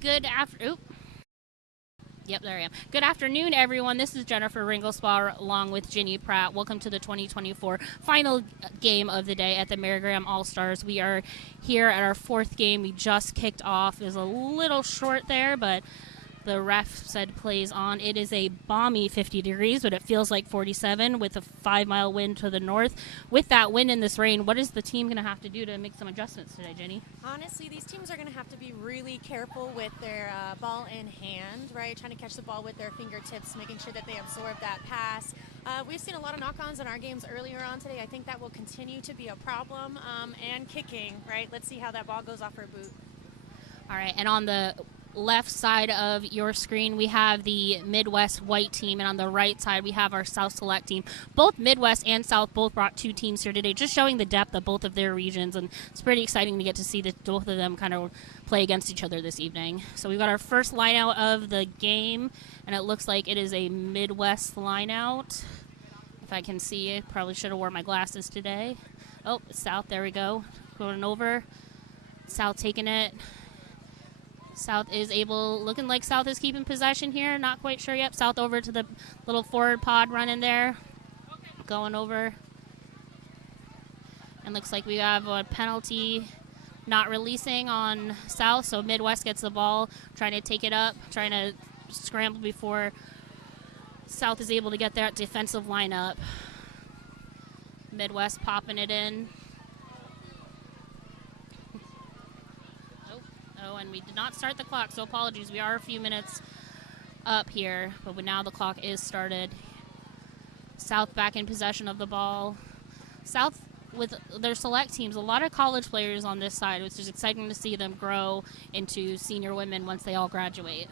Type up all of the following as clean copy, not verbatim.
Good after. Yep, there I am. Good afternoon, everyone. This is Jennifer Ringelspaw along with Ginny Pratt. Welcome to the 2024 final game of the day at the Marigraham All-Stars. We are here at our fourth game. We just kicked off. It was a little short there, but the ref said plays on. It is a balmy 50 degrees, but it feels like 47 with a 5-mile wind to the north. With that wind and this rain, what is the team going to have to do to make some adjustments today, Jenny? Honestly, these teams are going to have to be really careful with their ball in hand, right? Trying to catch the ball with their fingertips, making sure that they absorb that pass. We've seen a lot of knock-ons in our games earlier on today. I think that will continue to be a problem. And kicking, right? Let's see how that ball goes off her boot. All right, and on the left side of your screen, we have the Midwest white team, and on the right side, we have our South Select team. Both Midwest and South both brought two teams here today, just showing the depth of both of their regions, and it's pretty exciting to get to see both of them kind of play against each other this evening. So we've got our first line out of the game, and it looks like it is a Midwest line out. If I can see it, probably should have worn my glasses today. Oh, South, there we go. Going over. South taking it. South is looking like South is keeping possession here. Not quite sure yet. South over to the little forward pod running there. Going over. And looks like we have a penalty not releasing on South. So Midwest gets the ball, trying to take it up, trying to scramble before South is able to get that defensive lineup. Midwest popping it in. Oh, and we did not start the clock, so apologies. We are a few minutes up here, but now the clock is started. South back in possession of the ball. South with their select teams, a lot of college players on this side, which is exciting to see them grow into senior women once they all graduate.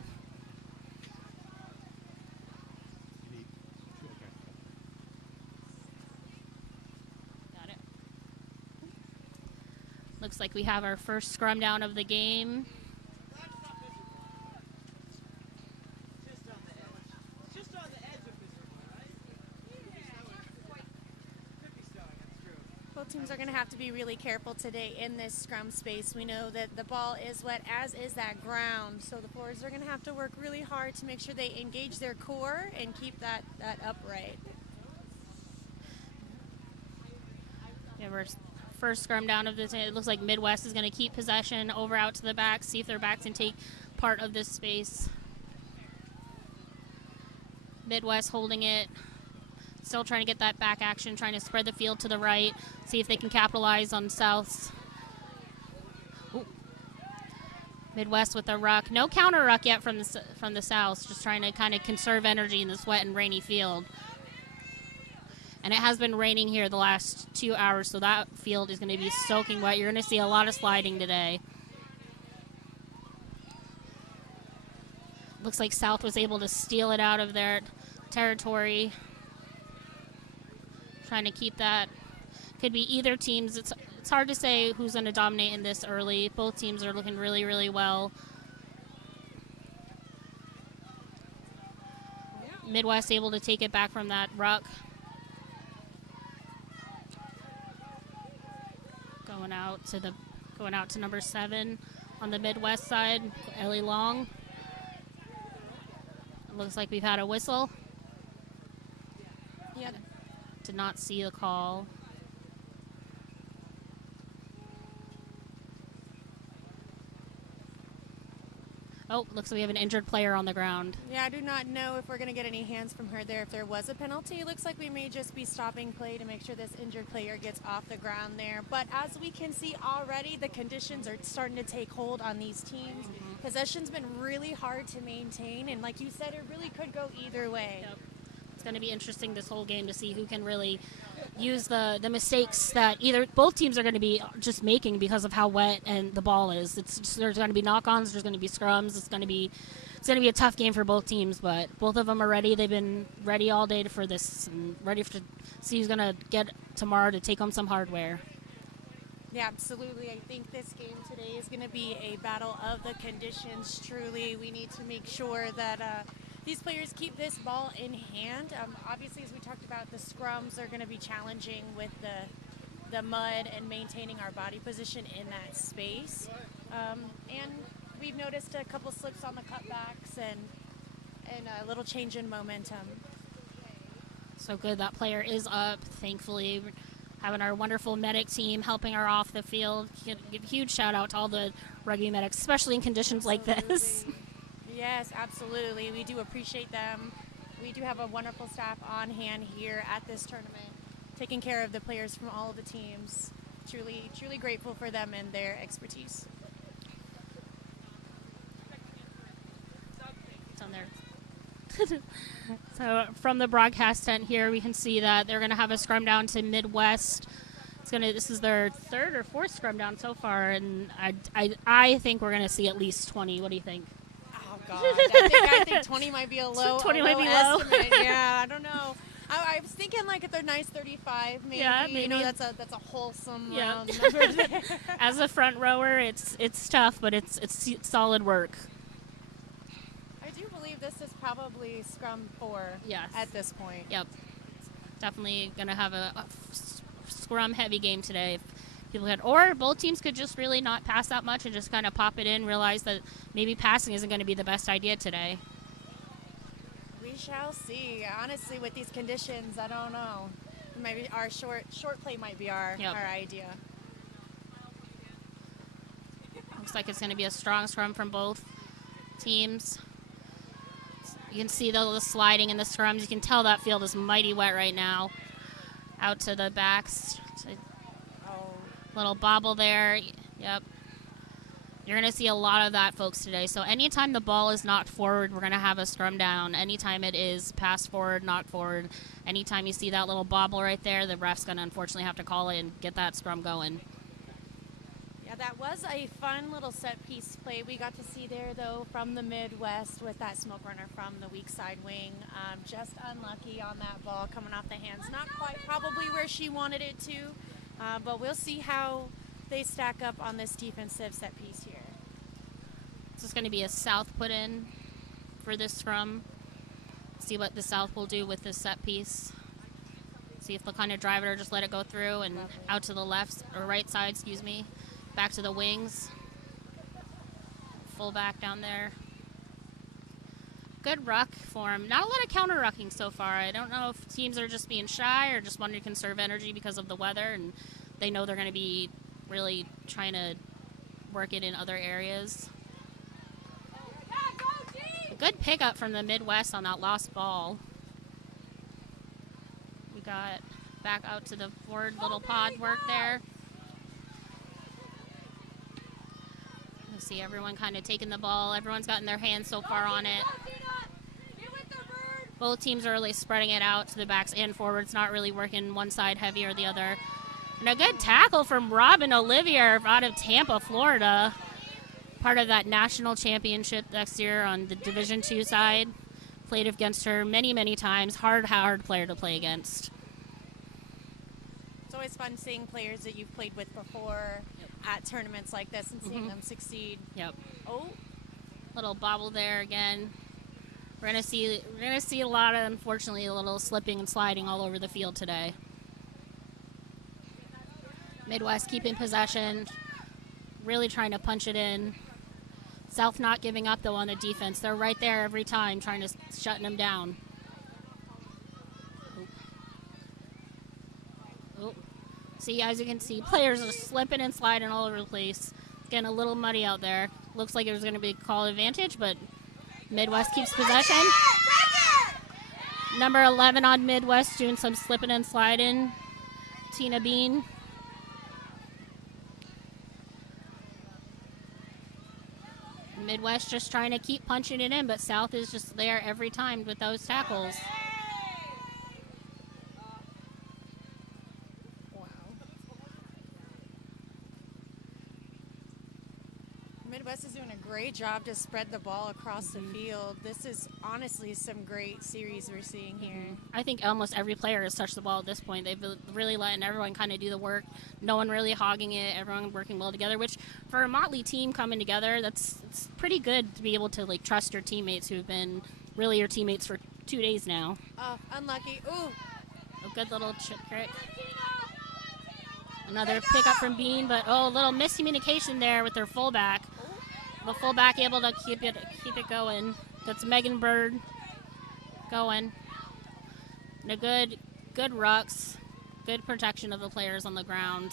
Looks like we have our first scrum down of the game. Both teams are going to have to be really careful today in this scrum space. We know that the ball is wet, as is that ground. So the forwards are going to have to work really hard to make sure they engage their core and keep that upright. Yeah, we're first scrum down of this. It looks like Midwest is going to keep possession over out to the back, see if their backs can take part of this space. Midwest holding it, still trying to get that back action, trying to spread the field to the right, see if they can capitalize on South's. Ooh. Midwest with a ruck. No counter ruck yet from the South, just trying to kind of conserve energy in this wet and rainy field. And it has been raining here the last 2 hours, so that field is going to be soaking wet. You're going to see a lot of sliding today. Looks like South was able to steal it out of their territory. Trying to keep that. Could be either teams. It's hard to say who's going to dominate in this early. Both teams are looking really, really well. Midwest able to take it back from that ruck. Going out to number 7 on the Midwest side, Ellie Long. It looks like we've had a whistle. Yep. Did not see the call. Oh, looks like we have an injured player on the ground. Yeah, I do not know if we're going to get any hands from her there if there was a penalty. It looks like we may just be stopping play to make sure this injured player gets off the ground there. But as we can see already, the conditions are starting to take hold on these teams. Mm-hmm. Possession's been really hard to maintain, and like you said, it really could go either way. Yep. It's going to be interesting this whole game to see who can really use the mistakes that both teams are going to be just making because of how wet and the ball is. There's going to be knock-ons, there's going to be scrums. It's going to be a tough game for both teams, but both of them are ready. They've been ready all day for this and ready to see who's going to get tomorrow to take home some hardware. Yeah, absolutely. I think this game today is going to be a battle of the conditions. Truly, we need to make sure that these players keep this ball in hand. Obviously, as we talked about, the scrums are going to be challenging with the mud and maintaining our body position in that space. And we've noticed a couple slips on the cutbacks and a little change in momentum. So good that player is up, thankfully. Having our wonderful medic team helping her off the field. Give a huge shout out to all the rugby medics, especially in conditions like this. Yes, absolutely. We do appreciate them. We do have a wonderful staff on hand here at this tournament, taking care of the players from all of the teams. Truly, truly grateful for them and their expertise. It's on there. So from the broadcast tent here, we can see that they're going to have a scrum down to Midwest. This is their third or fourth scrum down so far, and I think we're going to see at least 20. What do you think? Oh God, I think 20 might be a low. 20 might be estimate. Yeah, I don't know. I was thinking like at their nice 35, maybe. Yeah, maybe. You know, that's a wholesome round number there. As a front rower, it's tough, but it's solid work. I do believe this is probably scrum 4 at this point. Yep. Definitely going to have a scrum heavy game today. If people or both teams could just really not pass that much and just kind of pop it in, realize that maybe passing isn't going to be the best idea today. We shall see. Honestly, with these conditions, I don't know. Maybe our short play might be our idea. Looks like it's going to be a strong scrum from both teams. You can see the sliding in the scrums. You can tell that field is mighty wet right now. Out to the backs. Little bobble there. Yep. You're going to see a lot of that, folks, today. So anytime the ball is knocked forward, we're going to have a scrum down. Anytime it is passed forward, knocked forward, anytime you see that little bobble right there, the ref's going to unfortunately have to call it and get that scrum going. Yeah, that was a fun little set piece play we got to see there, though, from the Midwest with that smoke runner from the weak side wing. Just unlucky on that ball coming off the hands. Not quite probably where she wanted it to, but we'll see how they stack up on this defensive set piece here. This is going to be a south put in for this scrum. See what the south will do with this set piece. See if they'll kind of drive it or just let it go through and out to the left or right side, excuse me. Back to the wings. Full back down there. Good ruck form. Not a lot of counter rucking so far. I don't know if teams are just being shy or just wanting to conserve energy because of the weather, and they know they're going to be really trying to work it in other areas. A good pickup from the Midwest on that lost ball. We got back out to the forward little pod work there. You see everyone kind of taking the ball. Everyone's gotten their hands so far on it. Both teams are really spreading it out to the backs and forwards, not really working one side heavy or the other. And a good tackle from Robin Olivier out of Tampa, Florida. Part of that national championship next year on the Division II side. Played against her many, many times. Hard player to play against. It's always fun seeing players that you've played with before at tournaments like this and seeing them succeed. Yep. Oh, little bobble there again. We're gonna see a lot of, unfortunately, a little slipping and sliding all over the field today. Midwest keeping possession, really trying to punch it in. South not giving up though on the defense. They're right there every time, trying to shutting them down. Oh. See, as you can see, players are slipping and sliding all over the place. It's getting a little muddy out there. Looks like it was going to be call advantage, but Midwest keeps possession. Number 11 on Midwest doing some slipping and sliding. Tina Bean. Midwest just trying to keep punching it in, but South is just there every time with those tackles. Midwest is doing a great job to spread the ball across the field. This is honestly some great series we're seeing here. I think almost every player has touched the ball at this point. They've really letting everyone kind of do the work. No one really hogging it. Everyone working well together, which for a motley team coming together, it's pretty good to be able to like trust your teammates who've been really your teammates for 2 days now. Oh, unlucky. Ooh. A good little chip kick. Another pickup from Bean, but a little miscommunication there with their fullback. The fullback able to keep it going. That's Megan Bird going. And a good rucks, good protection of the players on the ground.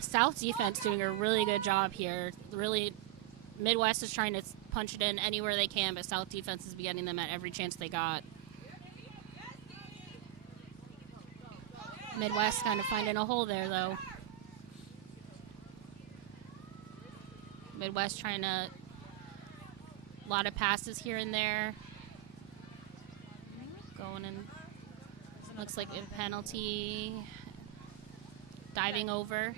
South defense doing a really good job here. Really, Midwest is trying to punch it in anywhere they can, but South defense is getting them at every chance they got. Midwest kind of finding a hole there, though. Midwest trying to, a lot of passes here and there. Going in, looks like a penalty. Diving over.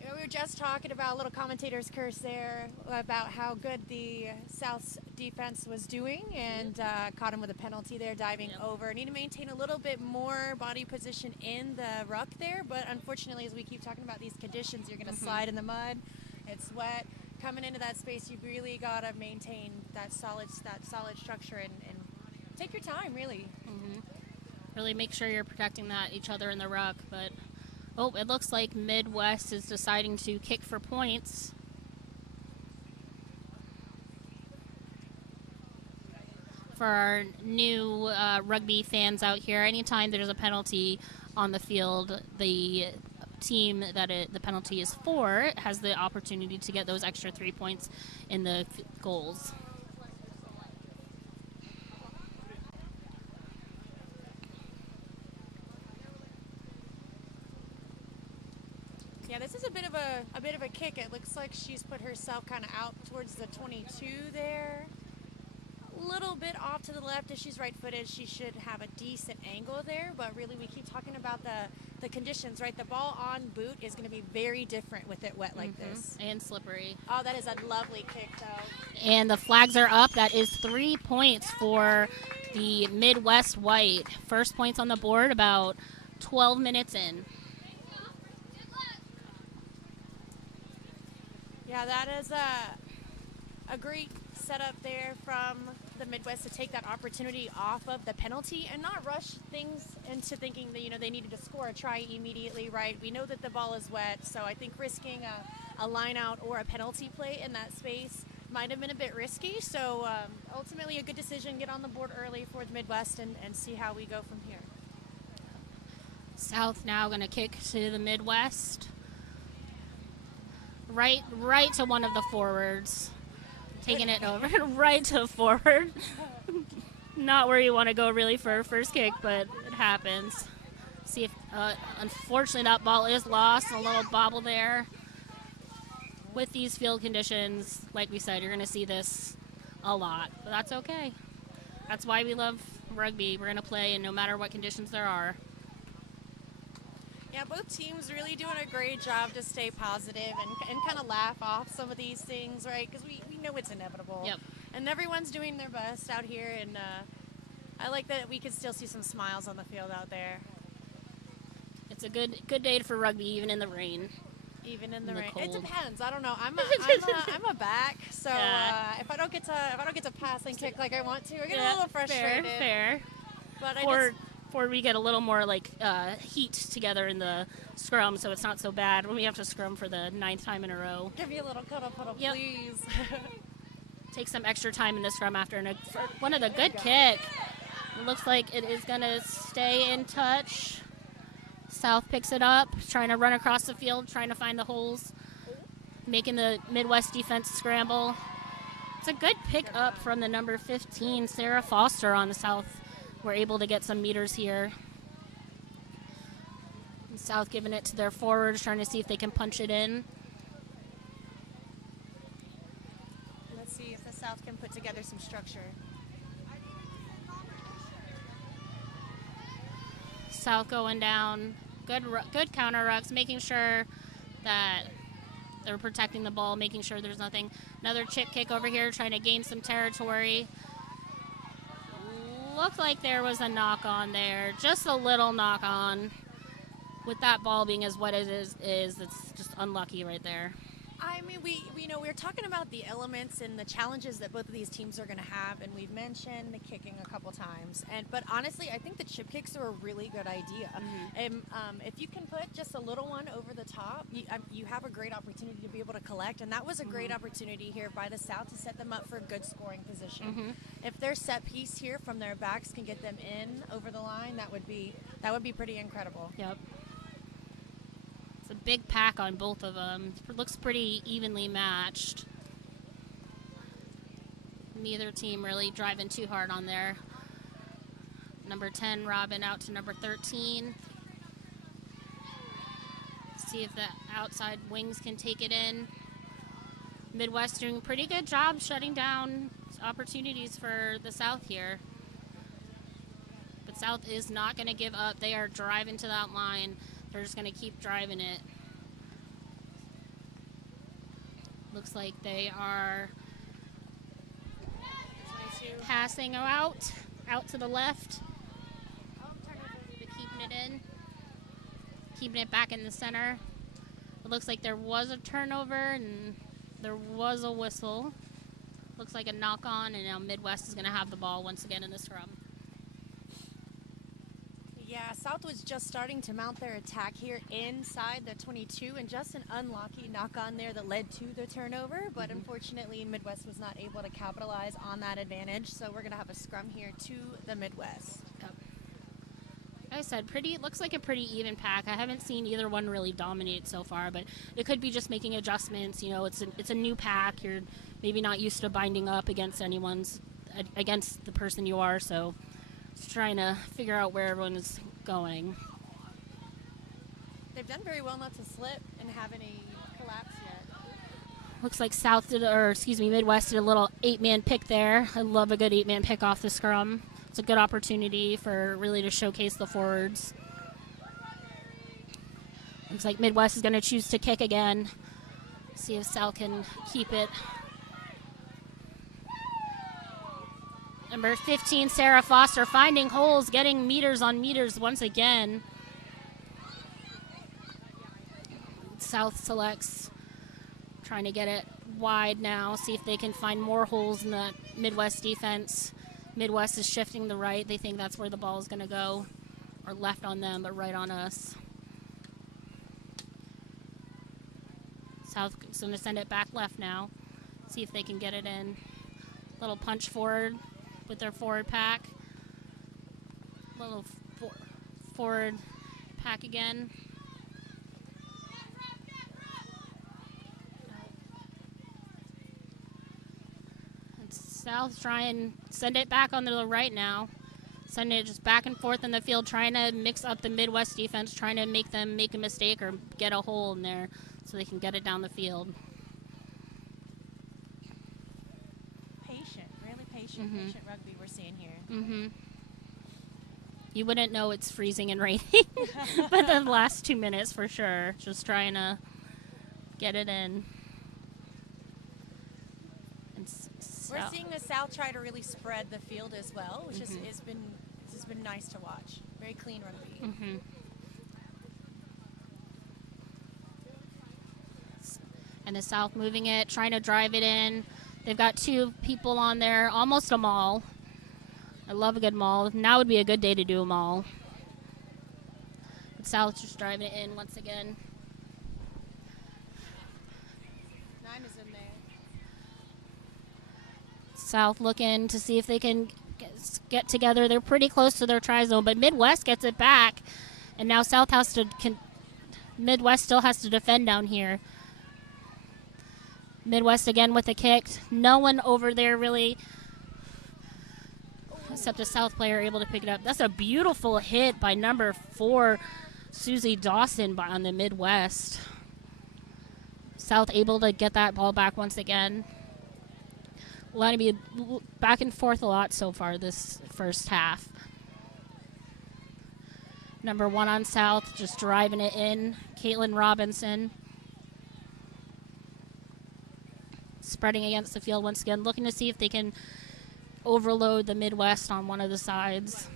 We were just talking about a little commentator's curse there about how good the South's defense was doing, and caught him with a penalty there, diving over. Need to maintain a little bit more body position in the ruck there, but unfortunately, as we keep talking about these conditions, you're going to slide in the mud. It's wet. Coming into that space, you really got to maintain that solid structure and take your time, really. Really make sure you're protecting each other in the ruck, but oh, it looks like Midwest is deciding to kick for points. For our new rugby fans out here, anytime there's a penalty on the field, the team that the penalty is for has the opportunity to get those extra 3 points in the goals. Yeah, this is a bit of a kick. It looks like she's put herself kind of out towards the 22 there. A little bit off to the left. If she's right-footed, she should have a decent angle there, but really we keep talking about the conditions, right? The ball on boot is going to be very different with it wet like this. And slippery. Oh, that is a lovely kick, though. And the flags are up. That is 3 points for the Midwest White. First points on the board about 12 minutes in. Yeah, that is a great setup there from the Midwest to take that opportunity off of the penalty and not rush things into thinking that, they needed to score a try immediately, right? We know that the ball is wet, so I think risking a line out or a penalty play in that space might have been a bit risky. So ultimately a good decision, get on the board early for the Midwest and see how we go from here. South now going to kick to the Midwest. Right to one of the forwards. Taking it over right to forward. Not where you want to go really for a first kick, but it happens. See if, unfortunately, that ball is lost. A little bobble there. With these field conditions, like we said, you're going to see this a lot, but that's okay. That's why we love rugby. We're going to play, and no matter what conditions there are. Yeah, both teams really doing a great job to stay positive and kind of laugh off some of these things, right? Because we know it's inevitable. Yep. And everyone's doing their best out here, and I like that we can still see some smiles on the field out there. It's a good day for rugby, even in the rain. Even in the rain. Cold. It depends. I don't know. I'm a back, so if I don't get to pass and kick like I want to, I get a little frustrated. Fair. But Forward, we get a little more heat together in the scrum, so it's not so bad when we have to scrum for the 9th time in a row. Give me a little cuddle, please. Take some extra time in the scrum after one of the good kick. It looks like it is going to stay in touch. South picks it up, trying to run across the field, trying to find the holes, making the Midwest defense scramble. It's a good pick up from the number 15, Sarah Foster, on the South. We're able to get some meters here. And South giving it to their forwards, trying to see if they can punch it in. Let's see if the South can put together some structure. South going down. Good counter rucks, making sure that they're protecting the ball, making sure there's nothing. Another chip kick over here, trying to gain some territory. Looked like there was a knock on there, just a little knock on. With that ball being as wet as it is, it's just unlucky right there. I mean, we're talking about the elements and the challenges that both of these teams are going to have, and we've mentioned the kicking a couple times. But honestly, I think the chip kicks are a really good idea. And if you can put just a little one over the top, you have a great opportunity to be able to collect. And that was a great opportunity here by the South to set them up for a good scoring position. If their set piece here from their backs can get them in over the line, that would be pretty incredible. Yep. It's a big pack on both of them. It looks pretty evenly matched. Neither team really driving too hard on there. Number 10, Robin, out to number 13. See if the outside wings can take it in. Midwest doing a pretty good job shutting down opportunities for the South here. But South is not going to give up. They are driving to that line. They're just going to keep driving it. Looks like they are passing out to the left. But keeping it in. Keeping it back in the center. It looks like there was a turnover and there was a whistle. Looks like a knock on, and now Midwest is going to have the ball once again in the scrum. Yeah, South was just starting to mount their attack here inside the 22, and just an unlucky knock-on there that led to the turnover. But unfortunately, Midwest was not able to capitalize on that advantage, so we're going to have a scrum here to the Midwest. Yep. Like I said, looks like a pretty even pack. I haven't seen either one really dominate so far, but it could be just making adjustments. You know, it's a new pack. You're maybe not used to binding up against the person you are, so just trying to figure out where everyone is going. They've done very well not to slip and have any collapse yet. Looks like Midwest did a little 8-man pick there. I love a good 8-man pick off the scrum. It's a good opportunity for really to showcase the forwards. Looks like Midwest is going to choose to kick again. See if South can keep it. Number 15, Sarah Foster, finding holes, getting meters on meters once again. South selects, trying to get it wide now, see if they can find more holes in the Midwest defense. Midwest is shifting the right. They think that's where the ball is going to go, or left on them, but right on us. South is going to send it back left now, see if they can get it in. Little punch forward with their forward pack. Little forward pack again. And South try and send it back on the right now. Send it just back and forth in the field, trying to mix up the Midwest defense, trying to make them make a mistake or get a hole in there so they can get it down the field. Patient rugby we're seeing here. You wouldn't know it's freezing and raining, but the last 2 minutes for sure. Just trying to get it in. We're seeing the South try to really spread the field as well, which has been nice to watch. Very clean rugby. And the South moving it, trying to drive it in. They've got 2 people on there, almost a maul. I love a good maul. Now would be a good day to do a maul. But South just driving it in once again. 9 is in there. South looking to see if they can get together. They're pretty close to their try zone, but Midwest gets it back. And now South Midwest still has to defend down here. Midwest again with a kick. No one over there really, except a South player, able to pick it up. That's a beautiful hit by number 4, Susie Dawson, on the Midwest. South able to get that ball back once again. Going to be back and forth a lot so far this first half. Number 1 on South, just driving it in. Caitlin Robinson. Spreading against the field once again, looking to see if they can overload the Midwest on one of the sides.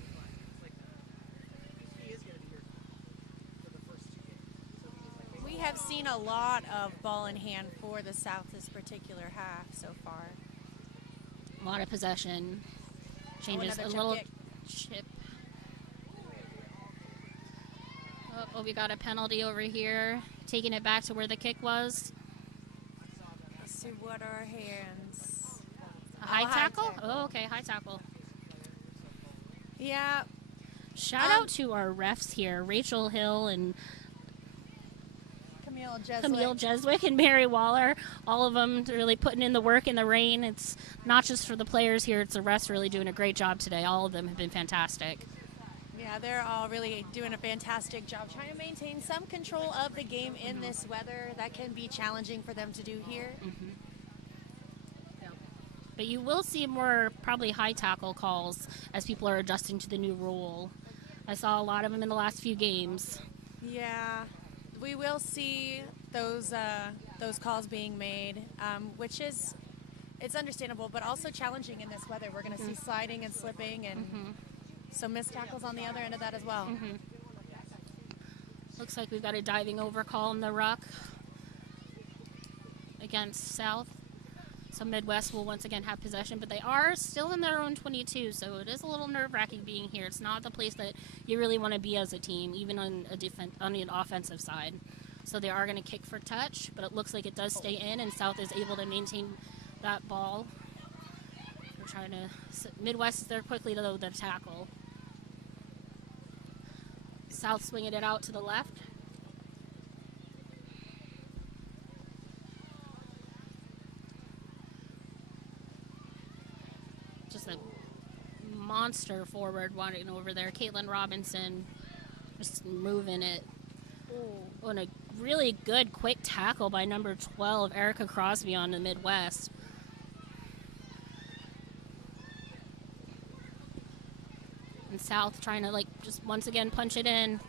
We have seen seen a lot of ball in hand for the South this particular half so far. A lot of possession. Changes a little chip. Oh, we got a penalty over here. Taking it back to where the kick was. Let's see what our hands. A high tackle? Oh, okay, high tackle. Yeah. Shout out to our refs here, Rachel Hill and Camille Jeswick and Mary Waller. All of them really putting in the work in the rain. It's not just for the players here, it's the refs really doing a great job today. All of them have been fantastic. Yeah, they're all really doing a fantastic job trying to maintain some control of the game in this weather. That can be challenging for them to do here. But you will see more probably high tackle calls as people are adjusting to the new rule. I saw a lot of them in the last few games. Yeah, we will see those calls being made, which is it's understandable, but also challenging in this weather. We're going to see sliding and slipping and some missed tackles on the other end of that as well. Looks like we've got a diving over call in the ruck against South. So Midwest will once again have possession, but they are still in their own 22, so it is a little nerve-wracking being here. It's not the place that you really want to be as a team, even on on the offensive side. So they are going to kick for touch, but it looks like it does stay in, and South is able to maintain that ball. We're trying to Midwest is there quickly to the tackle. South swinging it out to the left. Just a monster forward wanting over there. Caitlin Robinson just moving it. Oh, and a really good quick tackle by number 12, Erica Crosby on the Midwest. And South trying to just once again punch it in.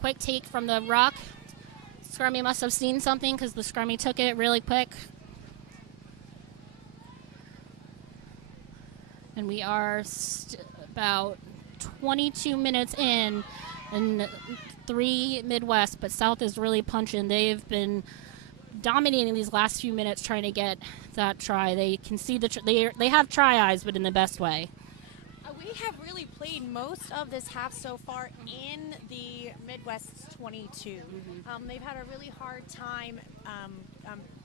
Quick take from the ruck. Scrummy must have seen something because the Scrummy took it really quick. And we are about 22 minutes in and 3 Midwest, but South is really punching. They've been dominating these last few minutes trying to get that try. They can see they have try eyes, but in the best way. We have really played most of this half so far in the Midwest's 22. They've had a really hard time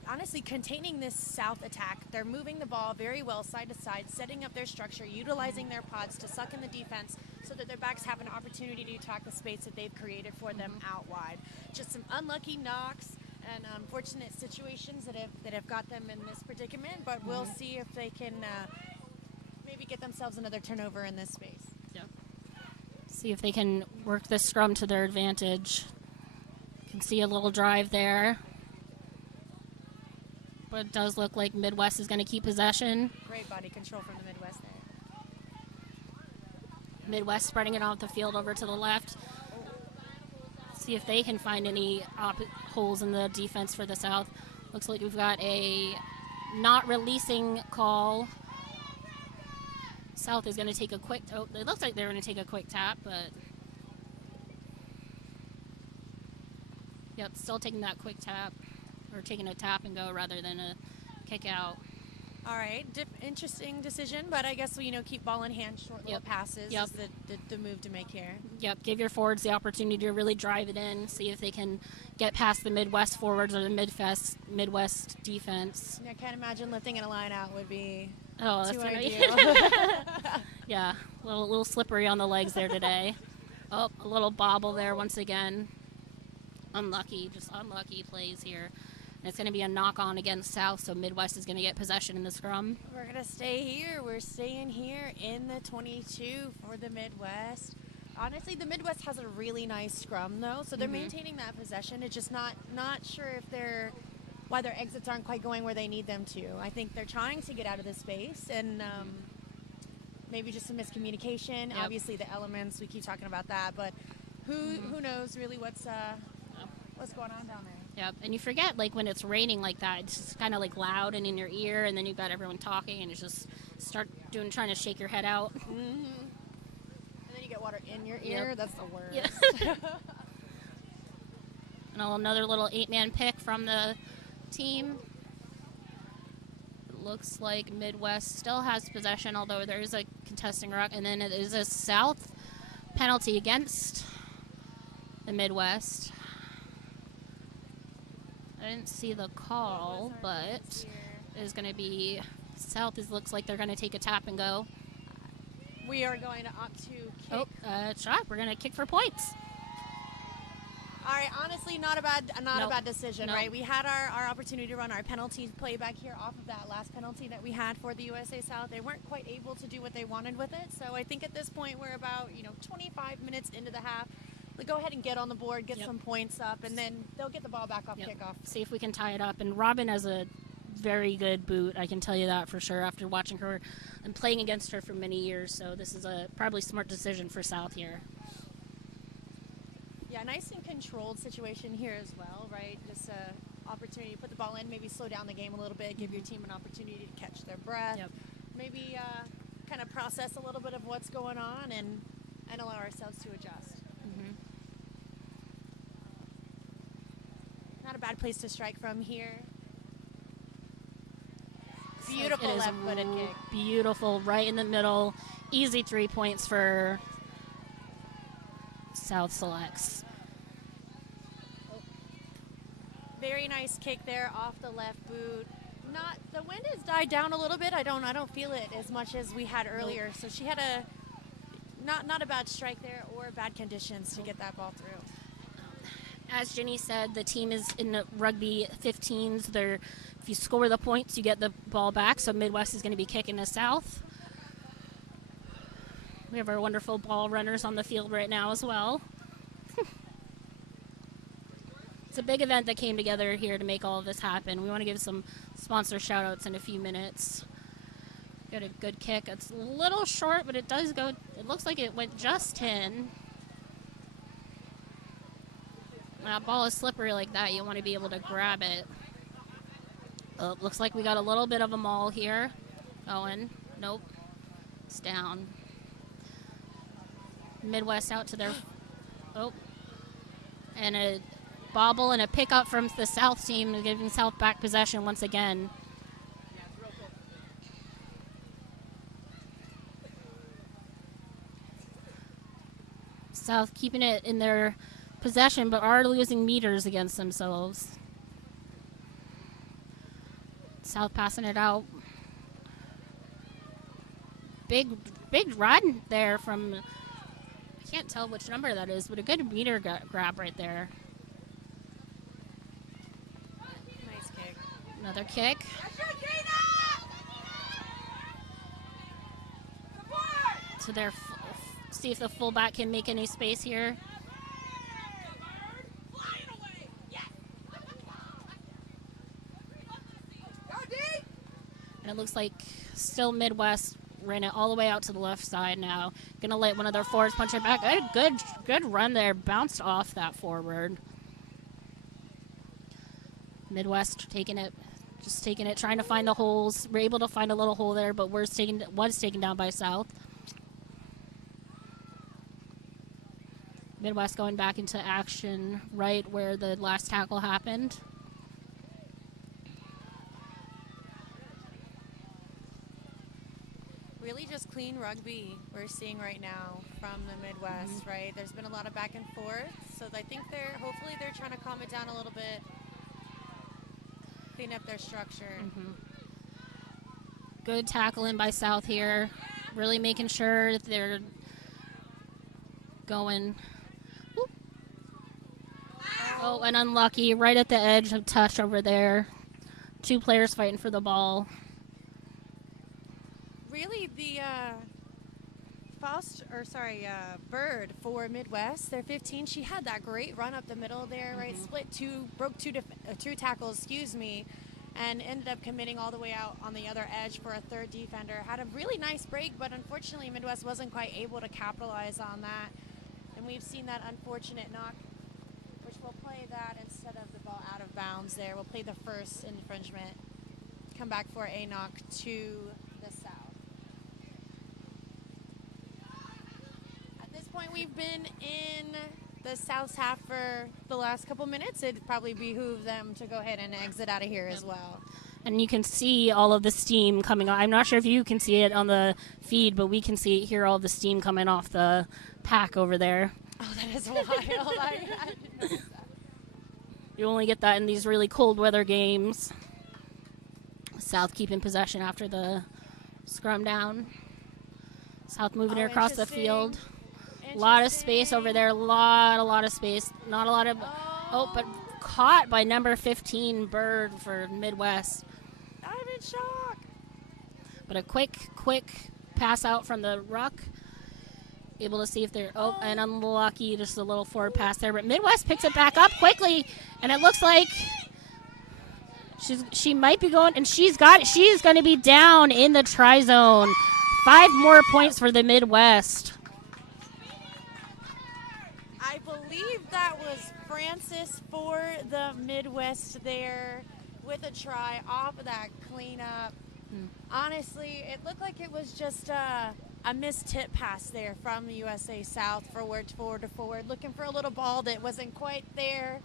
honestly containing this South attack. They're moving the ball very well side to side, setting up their structure, utilizing their pods to suck in the defense so that their backs have an opportunity to attack the space that they've created for them out wide. Just some unlucky knocks and unfortunate situations that have got them in this predicament, but we'll see if they can maybe get themselves another turnover in this space. Yeah. See if they can work this scrum to their advantage. You can see a little drive there. But it does look like Midwest is going to keep possession. Great body control from the Midwest there. Midwest spreading it off the field over to the left. See if they can find any holes in the defense for the South. Looks like we've got a not releasing call. South is going to take a quick... Oh, it looks like they're going to take a quick tap, but... Yep, still taking that quick tap. Or taking a tap and go rather than a kick out. All right, interesting decision, but I guess keep ball in hand, short little passes is the move to make here. Yep, give your forwards the opportunity to really drive it in, see if they can get past the Midwest forwards or the Midwest defense. I can't imagine lifting in a line out would be too ideal. Yeah, a little slippery on the legs there today. Oh, a little bobble there once again. Unlucky, just unlucky plays here. And it's going to be a knock-on against South, so Midwest is going to get possession in the scrum. We're going to stay here. We're staying here in the 22 for the Midwest. Honestly, the Midwest has a really nice scrum, though, so they're maintaining that possession. It's just not sure if why their exits aren't quite going where they need them to. I think they're trying to get out of the space, and maybe just some miscommunication. Yep. Obviously, the elements, we keep talking about that, but who knows really what's going on down there. Yep, and you forget, when it's raining like that, it's just kind of, loud and in your ear, and then you've got everyone talking, and it's just trying to shake your head out. And then you get water in your ear. Yep. That's the worst. Yeah. Another little 8-man pick from the team. It looks like Midwest still has possession, although there is a contesting ruck, and then it is a South penalty against the Midwest. I didn't see the call, but it is going to be South. It looks like they're going to take a tap and go. We are going to opt to kick. Shot. We're going to kick for points. All right, honestly, not a bad decision, Nope. right? We had our opportunity to run our penalty play back here off of that last penalty that we had for the USA South. They weren't quite able to do what they wanted with it. So I think at this point we're about 25 minutes into the half. We'll go ahead and get on the board, get some points up, and then they'll get the ball back off kickoff. See if we can tie it up. And Robin has a very good boot, I can tell you that for sure, after watching her and playing against her for many years. So this is a probably smart decision for South here. Yeah, nice and controlled situation here as well, right? Just an opportunity to put the ball in, maybe slow down the game a little bit, give your team an opportunity to catch their breath, maybe kind of process a little bit of what's going on and allow ourselves to adjust. Not a bad place to strike from here. Beautiful left-footed kick. Beautiful, right in the middle. Easy 3 points for South Selects. Very nice kick there off the left boot. The wind has died down a little bit. I don't feel it as much as we had earlier. So she had not a bad strike there or bad conditions to get that ball through. As Jenny said, the team is in the rugby 15s. If you score the points, you get the ball back. So Midwest is going to be kicking to South. We have our wonderful ball runners on the field right now as well. It's a big event that came together here to make all of this happen. We want to give some sponsor shout outs in a few minutes. Got a good kick. It's a little short, but it does go. It looks like it went just in. That ball is slippery like that. You want to be able to grab it. Oh, looks like we got a little bit of a maul here. Going. Nope. It's down. Midwest out to their. Oh. And a bobble and a pickup from the South team, giving South back possession once again. South keeping it in their possession, but are losing meters against themselves. South passing it out. Big run there from, I can't tell which number that is, but a good meter grab right there. Nice kick. Another kick. To their, see if the fullback can make any space here. And it looks like still Midwest ran it all the way out to the left side now. Gonna let one of their forwards punch it back. Good run there. Bounced off that forward. Midwest taking it, trying to find the holes. We're able to find a little hole there, but was taken down by South. Midwest going back into action right where the last tackle happened. Really just clean rugby we're seeing right now from the Midwest, right? There's been a lot of back and forth, so I think hopefully they're trying to calm it down a little bit, clean up their structure. Good tackling by South here, really making sure that they're going. Whoop. Oh, and unlucky, right at the edge of touch over there. Two players fighting for the ball. Really, the Bird for Midwest, they're 15. She had that great run up the middle there, right? Broke two tackles, and ended up committing all the way out on the other edge for a third defender. Had a really nice break, but unfortunately Midwest wasn't quite able to capitalize on that. And we've seen that unfortunate knock, which we'll play that instead of the ball out of bounds there. We'll play the first infringement. Come back for a knock to the South. At this point, we've been in the South's half for the last couple minutes, it'd probably behoove them to go ahead and exit out of here as well. And you can see all of the steam coming on. I'm not sure if you can see it on the feed, but we can hear all the steam coming off the pack over there. Oh, that is wild. I didn't notice that. You only get that in these really cold weather games. South keeping possession after the scrum down. South moving it across the field. A lot of space over there. A lot of space. Not a lot of... Oh, but caught by number 15, Bird, for Midwest. I'm in shock. But a quick pass out from the ruck. Able to see if they're... Oh, and unlucky. Just a little forward pass there. But Midwest picks it back up quickly. And it looks like she might be going... And she's got it. She is going to be down in the try zone. 5 more points for the Midwest. I believe that was Francis for the Midwest there with a try off of that cleanup. Honestly, it looked like it was just a missed tip pass there from the USA South, forward to forward, looking for a little ball that wasn't quite there.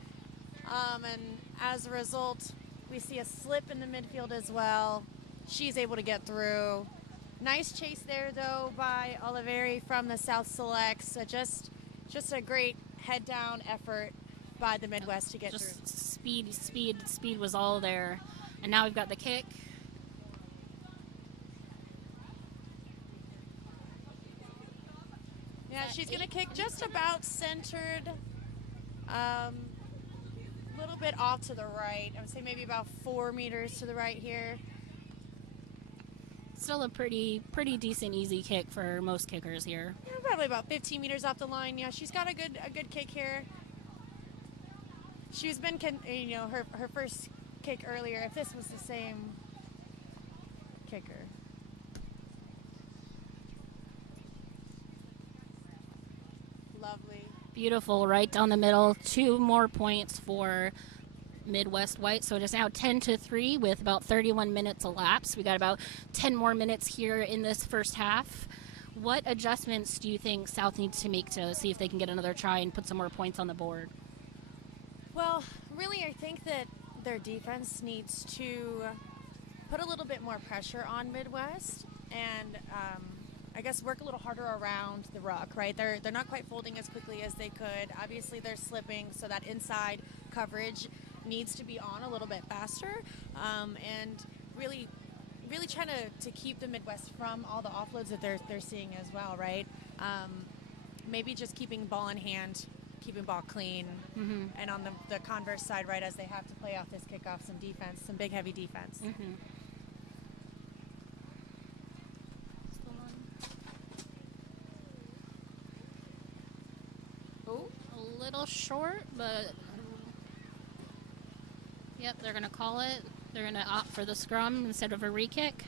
And as a result, we see a slip in the midfield as well. She's able to get through. Nice chase there, though, by Oliveri from the South Selects. So just a great head-down effort by the Midwest to get through. Speed was all there. And now we've got the kick. Yeah, she's going to kick just about centered, a little bit off to the right. I would say maybe about 4 meters to the right here. Still a pretty decent, easy kick for most kickers here. Yeah, probably about 15 meters off the line. Yeah, she's got a good kick here. She's been, her first kick earlier. If this was the same kicker. Lovely. Beautiful, right down the middle. 2 more points for Midwest White. So it is now 10-3 with about 31 minutes elapsed. We got about 10 more minutes here in this first half. What adjustments do you think South needs to make to see if they can get another try and put some more points on the board? Well, really, I think that their defense needs to put a little bit more pressure on Midwest and I guess work a little harder around the ruck, right? They're not quite folding as quickly as they could. Obviously, they're slipping, so that inside coverage needs to be on a little bit faster, and really trying to keep the Midwest from all the offloads that they're seeing as well, right? Maybe just keeping ball in hand, keeping ball clean, and on the converse side, right, as they have to play off this kickoff, some defense, some big heavy defense. Oh, a little short, but yep, they're going to call it. They're going to opt for the scrum instead of a re-kick.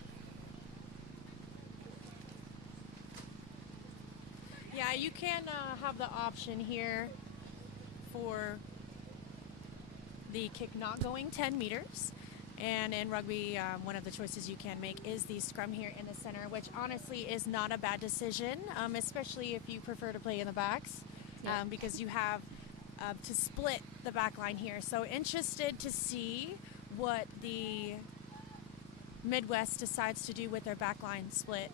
Yeah, you can have the option here for the kick not going 10 meters. And in rugby, one of the choices you can make is the scrum here in the center, which honestly is not a bad decision, especially if you prefer to play in the backs, because you have to split the back line here. So interested to see what the Midwest decides to do with their back line split.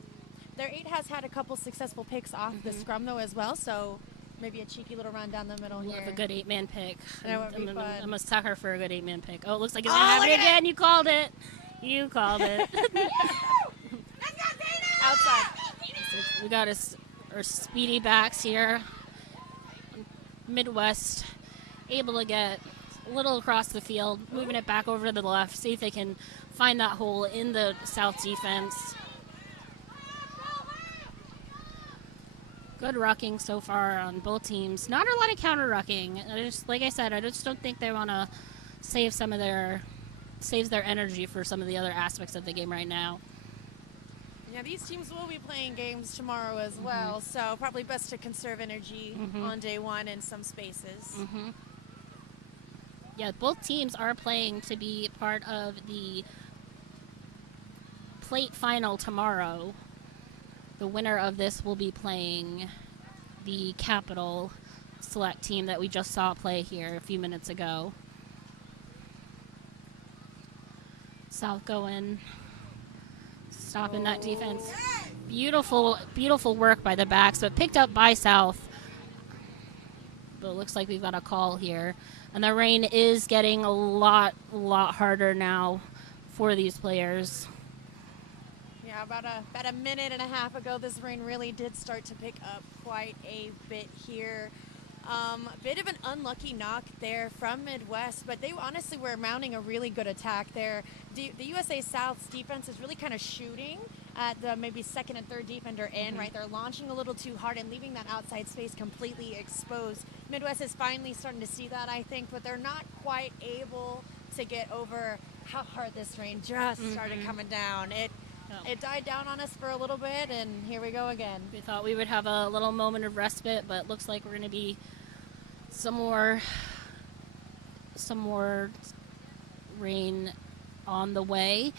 Their 8 has had a couple successful picks off the scrum, though, as well, so maybe a cheeky little run down the middle here. Love a good 8-man pick. That would be fun. I'm going to sucker for a good 8-man pick. Oh, it looks like it's going to happen again. You called it. You called it. Outside. We got our speedy backs here. Midwest able to get a little across the field, moving it back over to the left, see if they can find that hole in the South defense. Good rucking so far on both teams. Not a lot of counter rucking. Like I said, I just don't think they want to save their energy for some of the other aspects of the game right now. Yeah, these teams will be playing games tomorrow as well, so probably best to conserve energy on day one in some spaces. Yeah, both teams are playing to be part of the plate final tomorrow. The winner of this will be playing the Capital Select team that we just saw play here a few minutes ago. South going, stopping that defense. Beautiful, beautiful work by the backs, but picked up by South. But it looks like we've got a call here. And the rain is getting a lot harder now for these players. Yeah, about a minute and a half ago, this rain really did start to pick up quite a bit here. A bit of an unlucky knock there from Midwest, but they honestly were mounting a really good attack there. The USA South's defense is really kind of shooting at the maybe second and third defender in, right? They're launching a little too hard and leaving that outside space completely exposed. Midwest is finally starting to see that, I think, but they're not quite able to get over how hard this rain just started coming down. It died down on us for a little bit, and here we go again. We thought we would have a little moment of respite, but it looks like we're going to be some more rain on the way.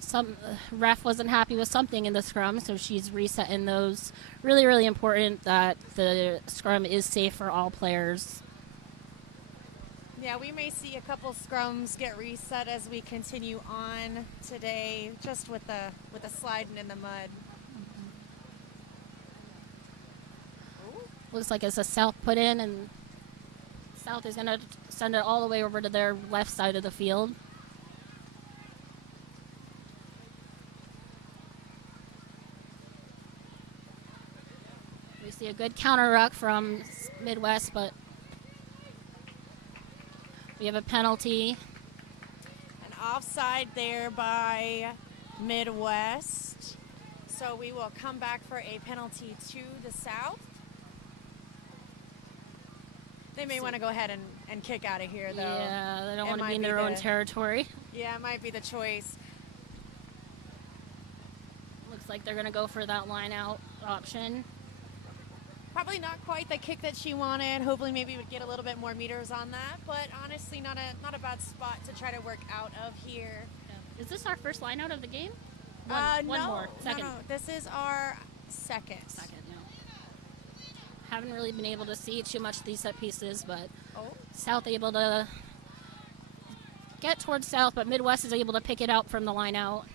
Some ref wasn't happy with something in the scrum, so she's resetting those. Really, really important that the scrum is safe for all players. Yeah, we may see a couple scrums get reset as we continue on today, just with the sliding in the mud. Looks like it's a South put in, and South is going to send it all the way over to their left side of the field. We see a good counter ruck from Midwest, but we have a penalty. An offside there by Midwest. So we will come back for a penalty to the South. They may want to go ahead and kick out of here, though. Yeah, they don't want to be in their own territory. Yeah, it might be the choice. Looks like they're going to go for that line out option. Probably not quite the kick that she wanted. Hopefully maybe would get a little bit more meters on that, but honestly not a bad spot to try to work out of here. Yeah. Is this our first line out of the game? One more. Second. No. This is our second. Second, yeah. Haven't really been able to see too much of these set pieces, but South able to get towards South, but Midwest is able to pick it out from the line out.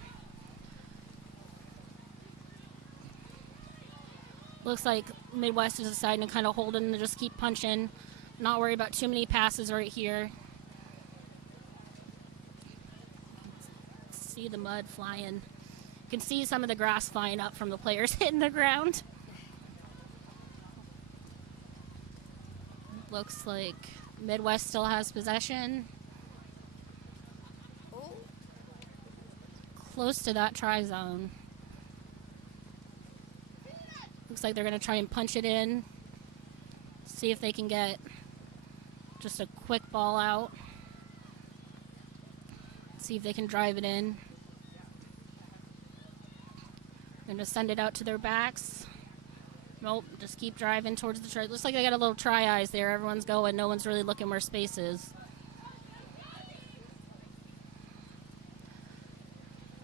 Looks like Midwest is deciding to kind of hold in and just keep punching, not worry about too many passes right here. See the mud flying. You can see some of the grass flying up from the players hitting the ground. Looks like Midwest still has possession. Close to that try zone. Looks like they're going to try and punch it in. See if they can get just a quick ball out. See if they can drive it in. They're going to send it out to their backs. Nope, just keep driving towards the try. Looks like they got a little try eyes there. Everyone's going. No one's really looking where space is.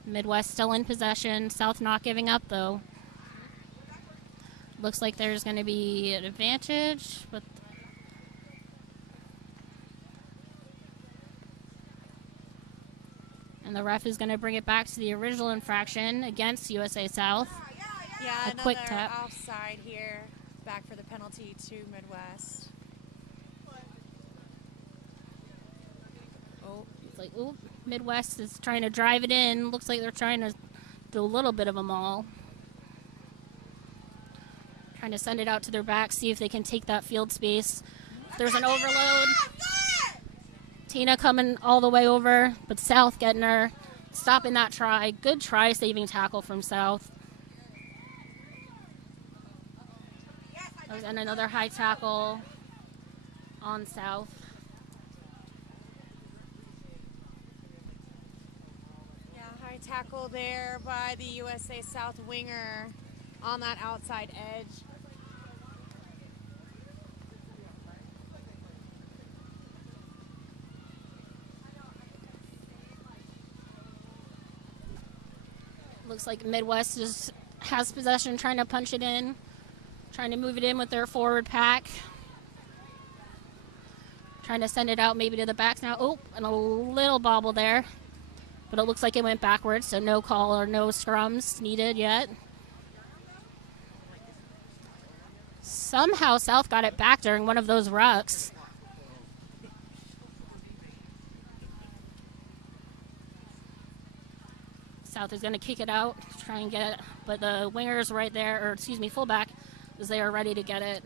Midwest still in possession. South not giving up, though. Looks like there's going to be an advantage, but and the ref is going to bring it back to the original infraction against USA South. Yeah, a quick tap. Offside here. Back for the penalty to Midwest. It's like, Midwest is trying to drive it in. Looks like they're trying to do a little bit of a maul. Trying to send it out to their back, see if they can take that field space. There's an overload. Tina coming all the way over, but South getting her, stopping that try. Good try, saving tackle from South. And another high tackle on South. Yeah, high tackle there by the USA South winger on that outside edge. Looks like Midwest has possession, trying to punch it in, trying to move it in with their forward pack. Trying to send it out maybe to the backs now. Oh, and a little bobble there. But it looks like it went backwards, so no call or no scrums needed yet. Somehow South got it back during one of those rucks. South is going to kick it out, try and get it, but the winger's right there, or excuse me, fullback is there ready to get it.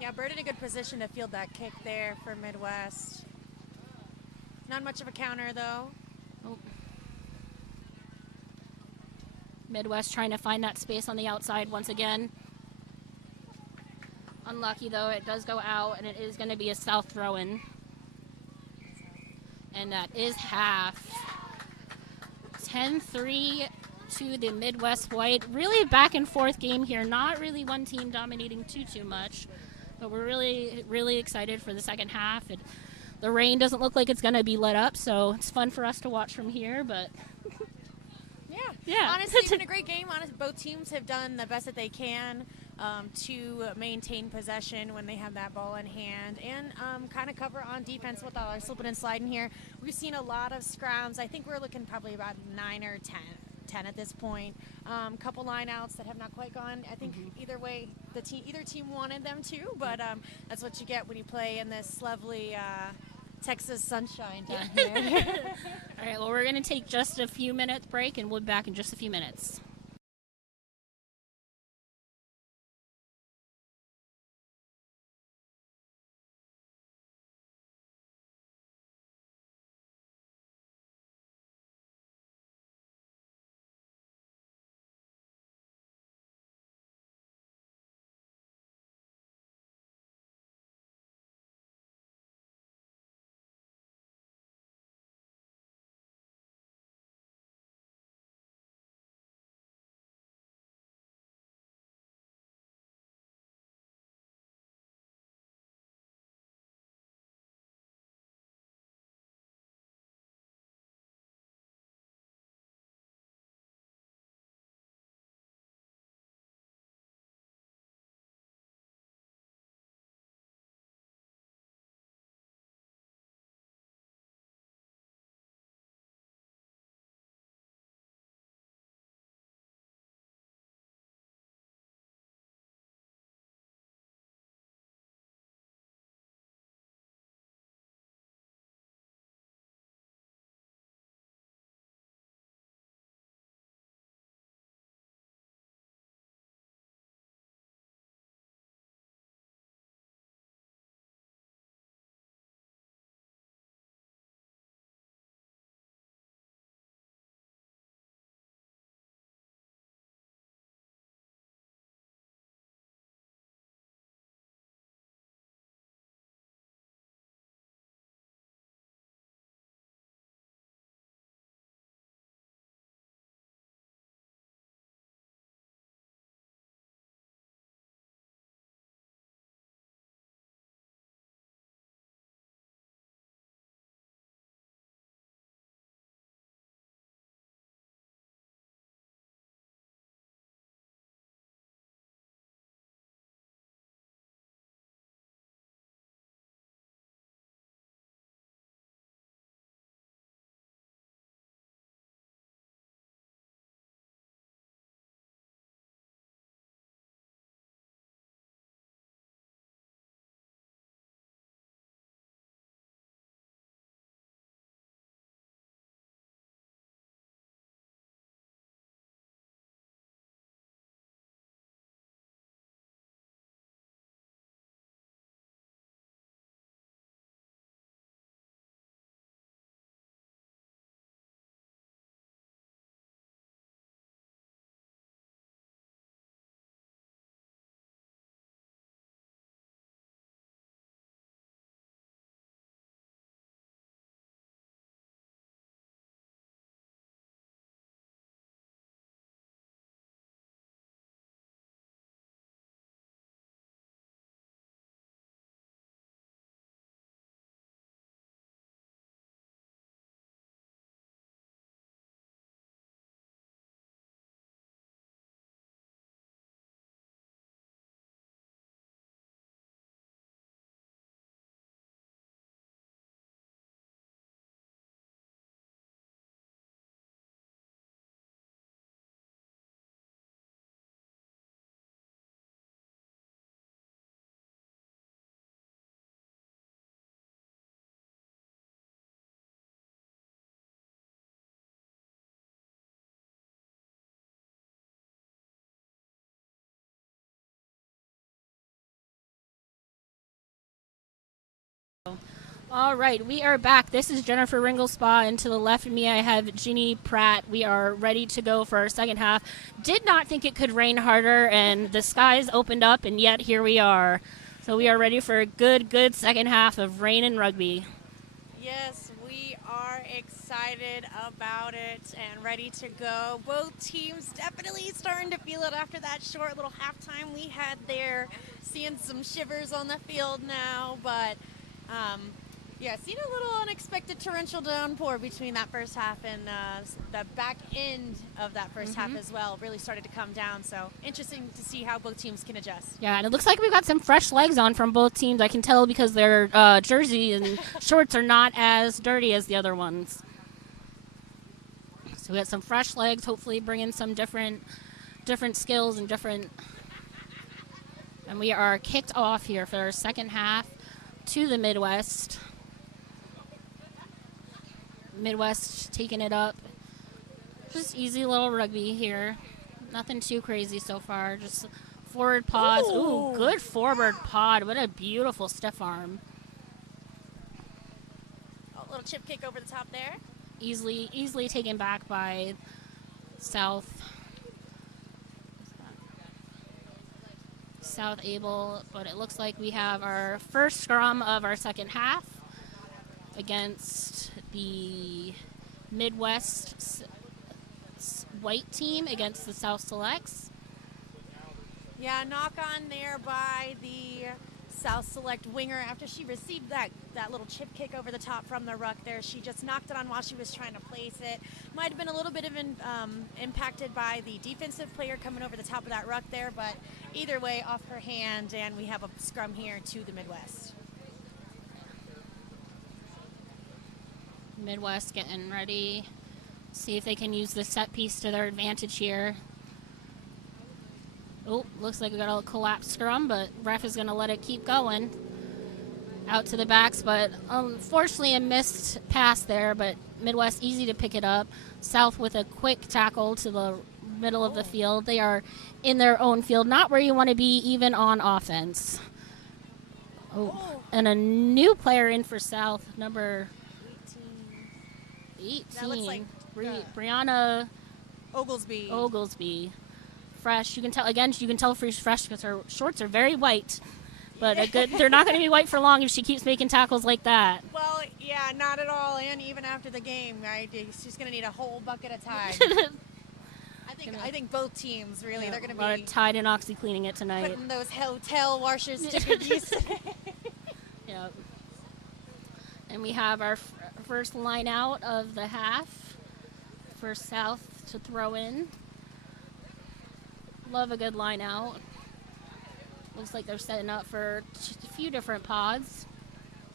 Yeah, Bird in a good position to field that kick there for Midwest. Not much of a counter, though. Oh. Midwest trying to find that space on the outside once again. Unlucky, though, it does go out, and it is going to be a South throw-in. And that is half. 10-3 to the Midwest White. Really back and forth game here. Not really one team dominating too much. But we're really excited for the second half. The rain doesn't look like it's going to be let up, so it's fun for us to watch from here. But yeah. Honestly, it's been a great game. Honestly, both teams have done the best that they can to maintain possession when they have that ball in hand and kind of cover on defense with our slipping and sliding here. We've seen a lot of scrums. I think we're looking probably about 9 or 10 at this point. Couple line outs that have not quite gone. I think either way, either team wanted them to, but that's what you get when you play in this lovely Texas sunshine down here. All right, well, we're going to take just a few minutes break, and we'll be back in just a few minutes. All right, we are back. This is Jennifer Ringelspaw, and to the left of me, I have Jeannie Pratt. We are ready to go for our second half. Did not think it could rain harder, and the skies opened up, and yet here we are. So we are ready for a good second half of rain and rugby. Yes, we are excited about it and ready to go. Both teams definitely starting to feel it after that short little halftime we had there. Seeing some shivers on the field now, but yeah, seen a little unexpected torrential downpour between that first half and the back end of that 1st half as well. Really started to come down, so interesting to see how both teams can adjust. Yeah, and it looks like we've got some fresh legs on from both teams. I can tell because their jersey and shorts are not as dirty as the other ones. So we got some fresh legs, hopefully bringing some different skills and different. And we are kicked off here for our second half to the Midwest. Midwest taking it up. Just easy little rugby here. Nothing too crazy so far. Just forward pods. Ooh, good forward pod. What a beautiful stiff arm. A little chip kick over the top there. Easily taken back by South Able, but it looks like we have our first scrum of our second half against the Midwest white team against the South Selects. Yeah, knock on there by the South Select winger after she received that little chip kick over the top from the ruck there. She just knocked it on while she was trying to place it. Might have been a little bit of impacted by the defensive player coming over the top of that ruck there, but either way, off her hand, and we have a scrum here to the Midwest. Midwest getting ready. See if they can use the set piece to their advantage here. Oh, looks like we got a collapsed scrum, but ref is going to let it keep going. Out to the backs, but unfortunately a missed pass there, but Midwest easy to pick it up. South with a quick tackle to the middle of the field. They are in their own field, not where you want to be even on offense. Oh, and a new player in for South, number 18. That looks like Brianna Oglesby. Fresh. You can tell she's fresh because her shorts are very white. But they're not going to be white for long if she keeps making tackles like that. Well, yeah, not at all. And even after the game, right? She's going to need a whole bucket of Tide. I think both teams really they're going to be Tide and Oxy cleaning it tonight. Putting those hotel washers to good use. Yep. And we have our first line out of the half for South to throw in. Love a good line out. Looks like they're setting up for a few different pods.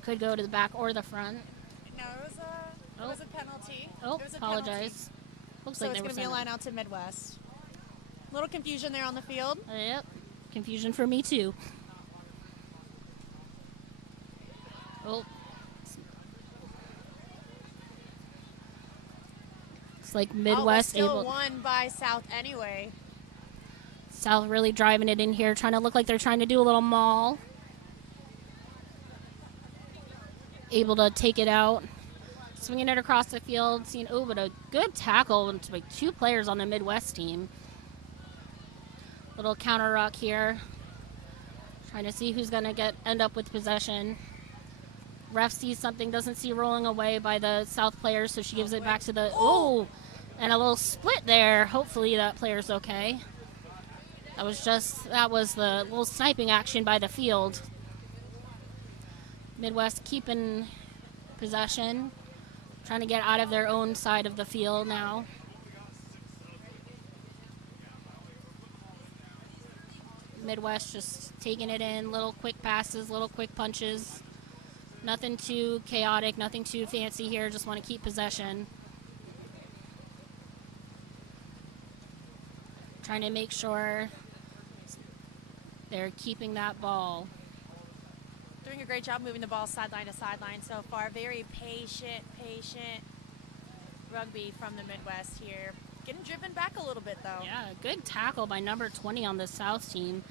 Could go to the back or the front. No, it was a penalty. Oh, it was a apologize. Penalty. Looks So like it's going to be a line out to Midwest. Little confusion there on the field. Yep. Confusion for me too. Oh. It's like Midwest still won by South anyway. South really driving it in here, trying to look like they're trying to do a little maul. Able to take it out. Swinging it across the field. But a good tackle with like two players on the Midwest team. Little counter ruck here. Trying to see who's going to end up with possession. Ref sees something, doesn't see rolling away by the South player, so she gives it back to the... Oh! And a little split there. Hopefully that player's okay. That was the little sniping action by the field. Midwest keeping possession, trying to get out of their own side of the field now. Midwest just taking it in, little quick passes, little quick punches. Nothing too chaotic, nothing too fancy here, just want to keep possession. Trying to make sure they're keeping that ball. Doing a great job moving the ball sideline to sideline so far. Very patient rugby from the Midwest here. Getting driven back a little bit, though. Yeah, good tackle by number 20 on the South team,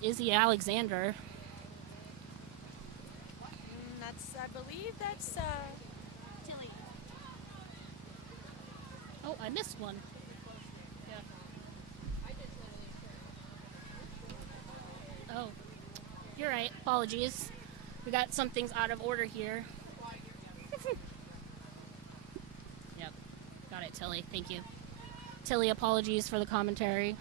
Izzy Alexander. I believe believe that's Tilly. Oh, I missed one. Oh, you're right. Apologies. We got some things out of order here. Yep. Got it, Tilly. Thank you. Tilly, apologies for the commentary.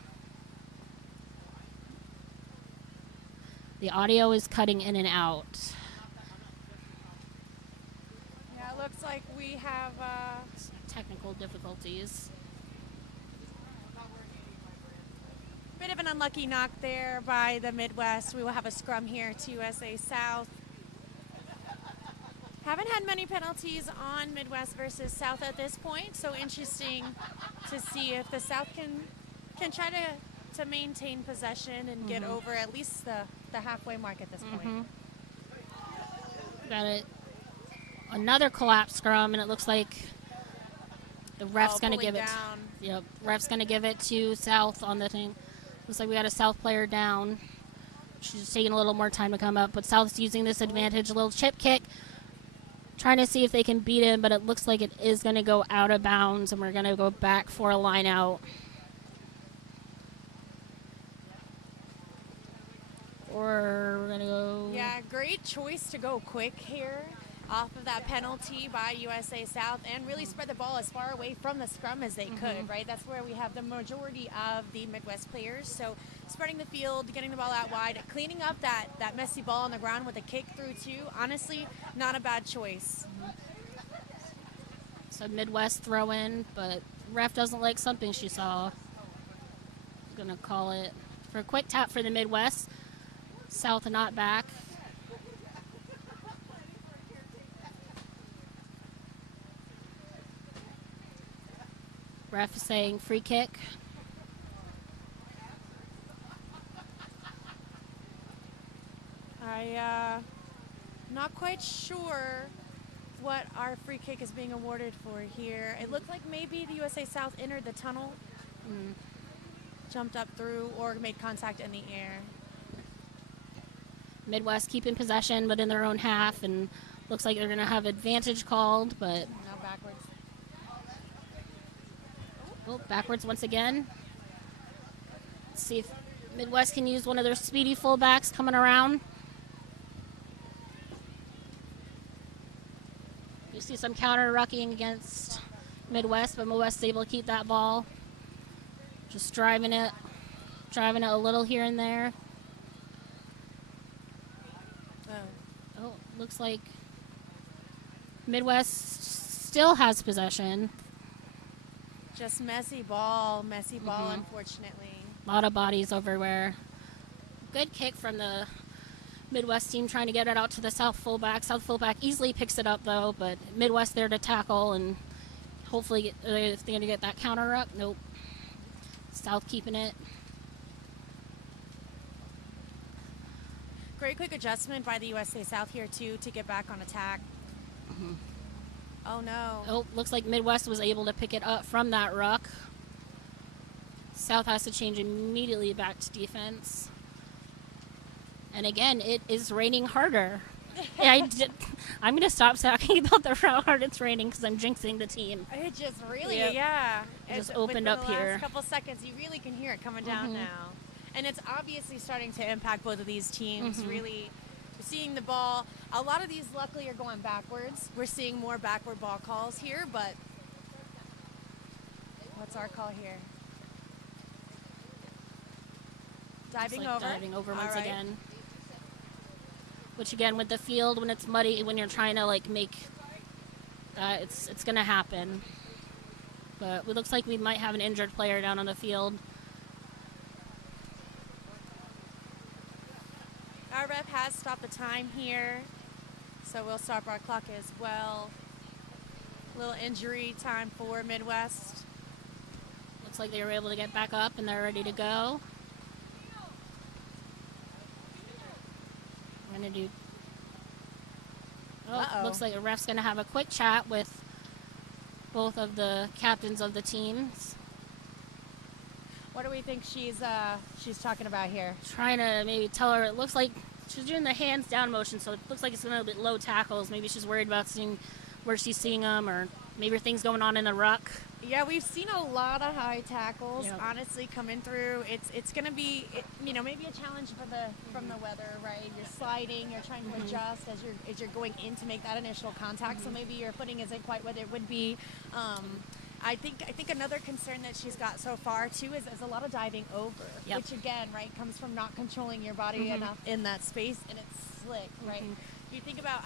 The audio is cutting in and out. Yeah, it looks like we have Technical difficulties. a bit of an unlucky knock there by the Midwest. We will have a scrum here to USA South. Haven't had many penalties on Midwest versus South at this point, so interesting to see if the South can try to maintain possession and get over at least the halfway mark at this point. Got it. Another collapse scrum, and it looks like the ref's going to give it. Down. Yep, ref's going to give it to South on the thing. Looks like we got a South player down. She's taking a little more time to come up, but South's using this advantage. A little chip kick, trying to see if they can beat him, but it looks like it is going to go out of bounds, and we're going to go back for a line out. Or we're going to go... Yeah, great choice to go quick here off of that penalty by USA South and really spread the ball as far away from the scrum as they could, right? That's where we have the majority of the Midwest players. So spreading the field, getting the ball out wide, cleaning up that messy ball on the ground with a kick through too. Honestly, not a bad choice. So Midwest throw in, but ref doesn't like something she saw. Gonna call it for a quick tap for the Midwest. South not back. Ref saying free kick. Not quite sure what our free kick is being awarded for here. It looked like maybe the USA South entered the tunnel, jumped up through, or made contact in the air. Midwest keeping possession, but in their own half, and looks like they're going to have advantage called, but... Now backwards. Oh, backwards once again. Let's see if Midwest can use one of their speedy fullbacks coming around. You see some counter-rucking against Midwest, but Midwest is able to keep that ball. Just driving it a little here and there. Oh, looks like Midwest still has possession. Just messy ball, unfortunately. A lot of bodies everywhere. Good kick from the Midwest team trying to get it out to the South fullback. South fullback easily picks it up, though, but Midwest there to tackle, and hopefully if they're going to get that counter up. Nope. South keeping it. Great quick adjustment by the USA South here, too, to get back on attack. Oh, no. Oh, looks like Midwest was able to pick it up from that ruck. South has to change immediately back to defense. And again, it is raining harder. I'm going to stop talking about how hard it's raining because I'm jinxing the team. It just really, Yep. yeah. It just opened up the here. last couple seconds, you really can hear it coming down now. And it's obviously starting to impact both of these teams. Really, we're seeing the ball. A lot of these, luckily, are going backwards. We're seeing more backward ball calls here, but what's our call here? Diving over. Diving over All once right. again. Which again, with the field, when it's muddy, when you're trying to like make, it's gonna happen. But it looks like we might have an injured player down on the field. Our ref has stopped the time here, so we'll stop our clock as well. A little injury time for Midwest. Looks like they were able to get back up and they're ready to go. We're gonna do. Oh, looks like the ref's gonna have a quick chat with both of the captains of the teams. What do we think she's talking about here? Trying to maybe tell her. It looks like She's doing the hands down motion, so it looks like it's going to be low tackles. Maybe she's worried about seeing where she's seeing them, or maybe things going on in the ruck. Yeah, we've seen a lot of high tackles, Yep. honestly, coming through. It's going to be, maybe a challenge from the weather, right? You're sliding, you're trying to adjust as you're going in to make that initial contact. So maybe your footing isn't quite what it would be. I think another concern that she's got so far too is a lot of diving over, Yep. which again, right, comes from not controlling your body enough in that space, and it's slick, right? You think about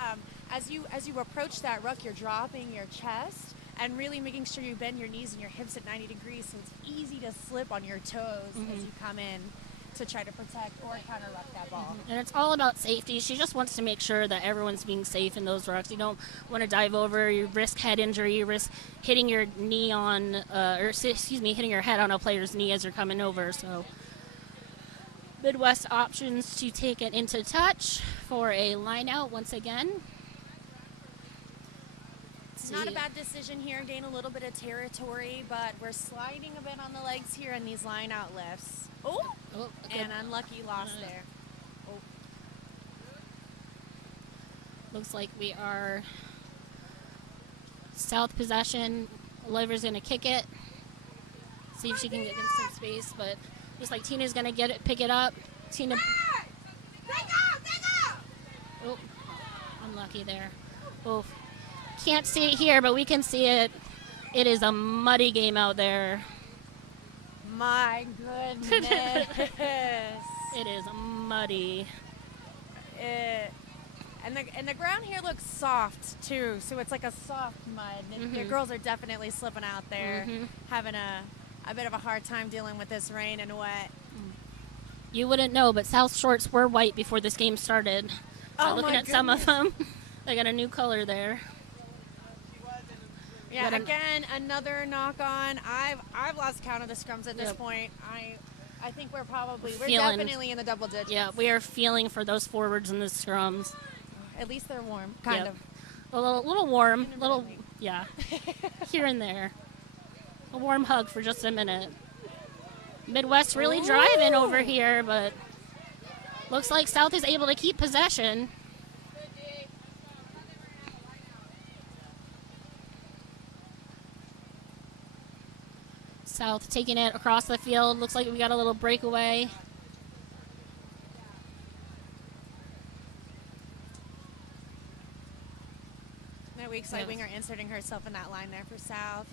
as you approach that ruck, you're dropping your chest and really making sure you bend your knees and your hips at 90 degrees, so it's easy to slip on your toes as you come in to try to protect or counter-ruck that ball. And it's all about safety. She just wants to make sure that everyone's being safe in those rucks. You don't want to dive over. You risk head injury. You risk hitting your knee on, hitting your head on a player's knee as you're coming over. So Midwest options to take it into touch for a line out once again. It's not a bad decision here, gain a little bit of territory, but we're sliding a bit on the legs here in these line out lifts. Oh, and unlucky loss there. Oh. Looks like we are South possession. Oliver's going to kick it. See if she can get in some space, but looks like Tina's going to pick it up. Tina. Oh, unlucky there. Oh, can't see it here, but we can see it. It is a muddy game out there. My goodness. It is muddy. And the ground here looks soft too, so it's like a soft mud. The girls are definitely slipping out there, having a bit of a hard time dealing with this rain and wet. You wouldn't know, but South shorts were white before this game started. Looking at some of them, they got a new color there. Yeah, again, another knock on. I've lost count of the scrums at this point. I think we're definitely in the double digits. Yeah, we are feeling for those forwards in the scrums. At least they're warm, kind of. A little warm, here and there. A warm hug for just a minute. Midwest really driving over here, but looks like South is able to keep possession. South taking it across the field. Looks like we got a little breakaway. No, weak side winger inserting herself in that line there for South.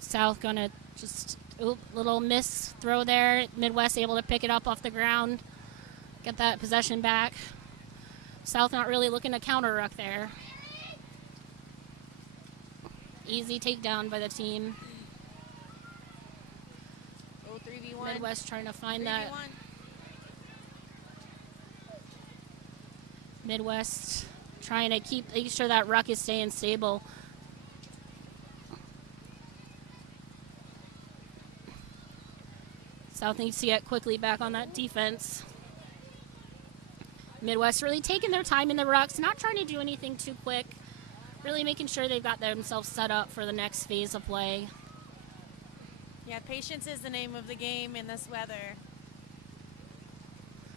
South gonna just little miss throw there. Midwest able to pick it up off the ground, get that possession back. South not really looking to counter ruck there. Easy takedown by the team. 3v1. Midwest trying to find 3v1. that. Midwest trying to make sure that ruck is staying stable. South needs to get quickly back on that defense. Midwest really taking their time in the rucks, not trying to do anything too quick. Really making sure they've got themselves set up for the next phase of play. Yeah, patience is the name of the game in this weather.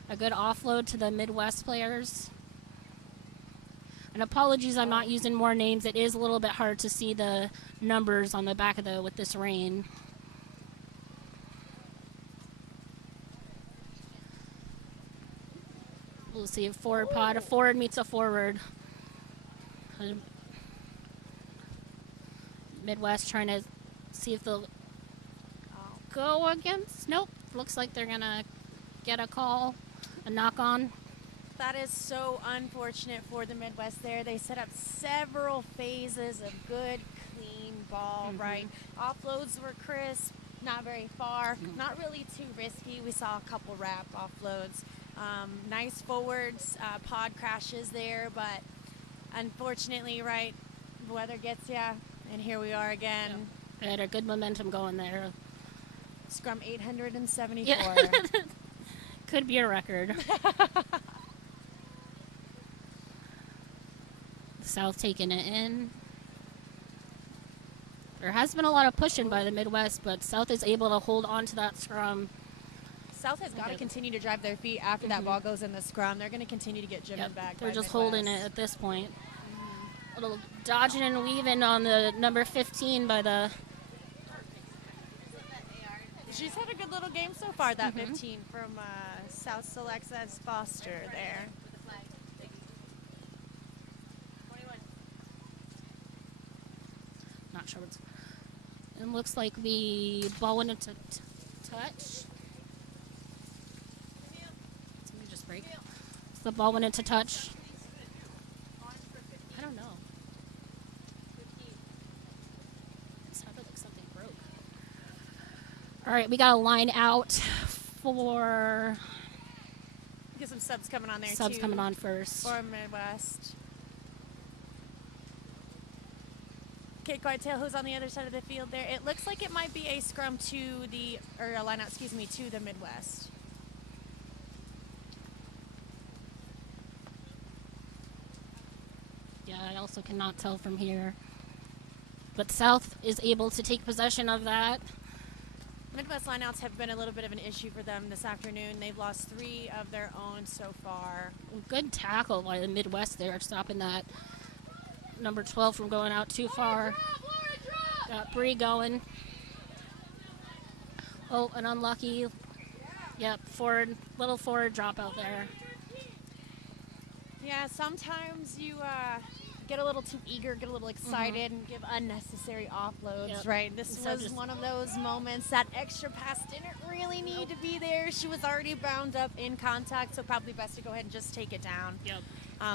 A good offload to the Midwest players. And apologies, I'm not using more names. It is a little bit hard to see the numbers on the back of with this rain. We'll see a forward pod. A forward meets a forward. Midwest trying to see if they'll go against. Nope. Looks like they're going to get a call, a knock on. That is so unfortunate for the Midwest there. They set up several phases of good, clean ball, right? Offloads were crisp, not very far, not really too risky. We saw a couple wrap offloads. Nice forwards, pod crashes there, but unfortunately, right, the weather gets ya, and here we are again. Yep. They had a good momentum going there. Scrum 874. Yeah. Could be a record. South taking it in. There has been a lot of pushing by the Midwest, but South is able to hold on to that scrum. South has got to continue to drive their feet after that ball goes in the scrum. They're going to continue to get driven back. They're just Midwest. holding it at this point. A little dodging and weaving on the number 15 by the... She's had a good little game so far, that 15 from South Selects as Foster there. Not sure what's... It looks like the ball went into touch. Let me just break. The ball went into touch. I don't know. It sounded like something broke. All right, we got a line out for... Get some subs coming on there, Subs too. coming on first. For Midwest. Okay, Guartail, who's on the other side of the field there? It looks like it might be a scrum to the... Or a line out, excuse me, to the Midwest. Yeah, I also cannot tell from here. But South is able to take possession of that. Midwest lineouts have been a little bit of an issue for them this afternoon. They've lost 3 of their own so far. Good tackle by the Midwest there, stopping that number 12 from going out too far. Got Bree going. Oh, an unlucky, yep, little forward drop out there. Yeah, sometimes you get a little too eager, get a little excited, and give unnecessary offloads, right? This was one of those moments. That extra pass didn't really need to be there. She was already bound up in contact, so probably best to go ahead and just take it down. Yep.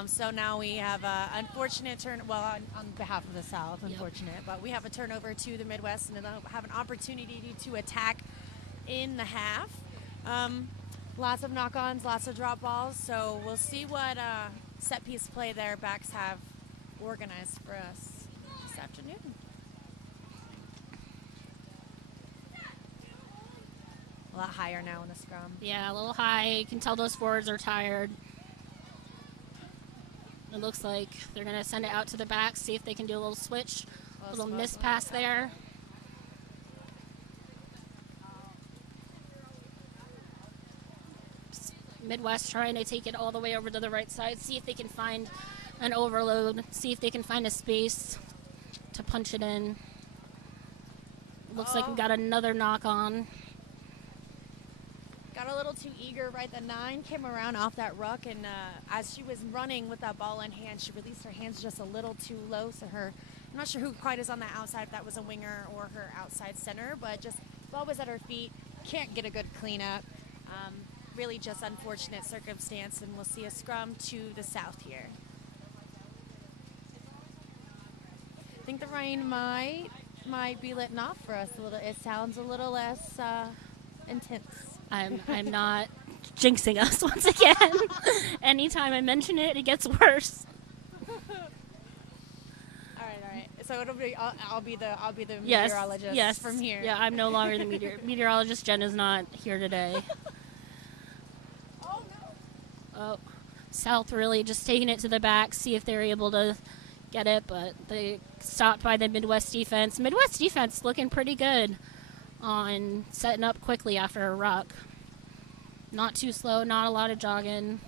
So now we have an unfortunate turn, well, on behalf of the South, unfortunate, but we have a turnover to the Midwest, and they'll have an opportunity to attack in the half. Lots of knock-ons, lots of drop balls, so we'll see what set piece play their backs have organized for us this afternoon. A lot higher now in the scrum. Yeah, a little high. You can tell those forwards are tired. It looks like they're going to send it out to the back, see if they can do a little switch. A little miss pass there. Midwest trying to take it all the way over to the right side, see if they can find an overload, see if they can find a space to punch it in. Looks like we got another knock on. Got a little too eager, right? The 9 came around off that ruck, and as she was running with that ball in hand, she released her hands just a little too low. So I'm not sure who quite is on the outside, if that was a winger or her outside center, but just ball was at her feet. Can't get a good cleanup. Really just unfortunate circumstance, and we'll see a scrum to the South here. I think the rain might be letting off for us a little. It sounds a little less intense. I'm not jinxing us once again. Anytime I mention it, it gets worse. All right. So it'll be I'll be the Yes, meteorologist from here. Yeah, I'm no longer the meteorologist. Jen is not here today. Oh, South really just taking it to the back, see if they're able to get it, but they stopped by the Midwest defense. Midwest defense looking pretty good on setting up quickly after a ruck. Not too slow, not a lot of jogging.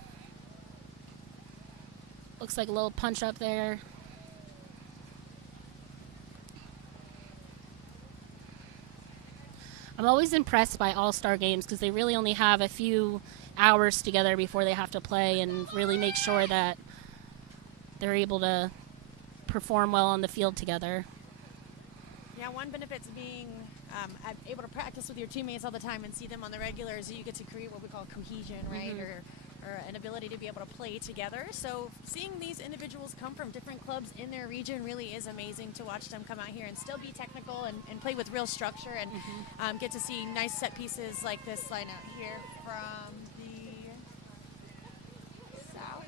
Looks like a little punch up there. I'm always impressed by all-star games because they really only have a few hours together before they have to play and really make sure that they're able to perform well on the field together. Yeah, one benefit to being able to practice with your teammates all the time and see them on the regular is you get to create what we call cohesion, right? Or an ability to be able to play together. So seeing these individuals come from different clubs in their region really is amazing to watch them come out here and still be technical and play with real structure and get to see nice set pieces like this line out here from the South.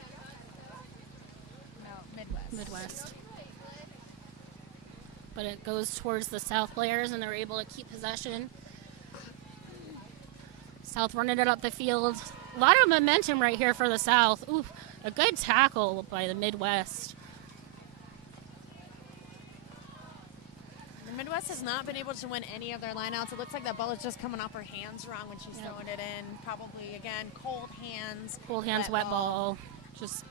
No, Midwest. But it goes towards the South players, and they're able to keep possession. South running it up the field. A lot of momentum right here for the South. Ooh, a good tackle by the Midwest. Midwest has not been able to win any of their lineouts. It looks like that ball is just coming off her hands wrong when she's throwing it in. Probably, again, cold hands. Cold hands, wet ball. Just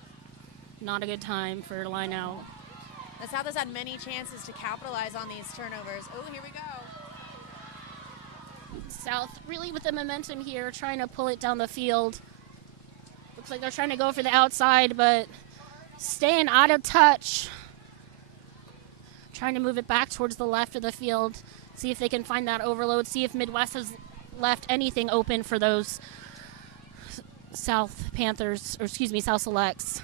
not a good time for line out. The South has had many chances to capitalize on these turnovers. Oh, here we go. South really with the momentum here, trying to pull it down the field. Looks like they're trying to go for the outside, but staying out of touch. Trying to move it back towards the left of the field. See if they can find that overload. See if Midwest has left anything open for those South Panthers, or excuse me, South Selects.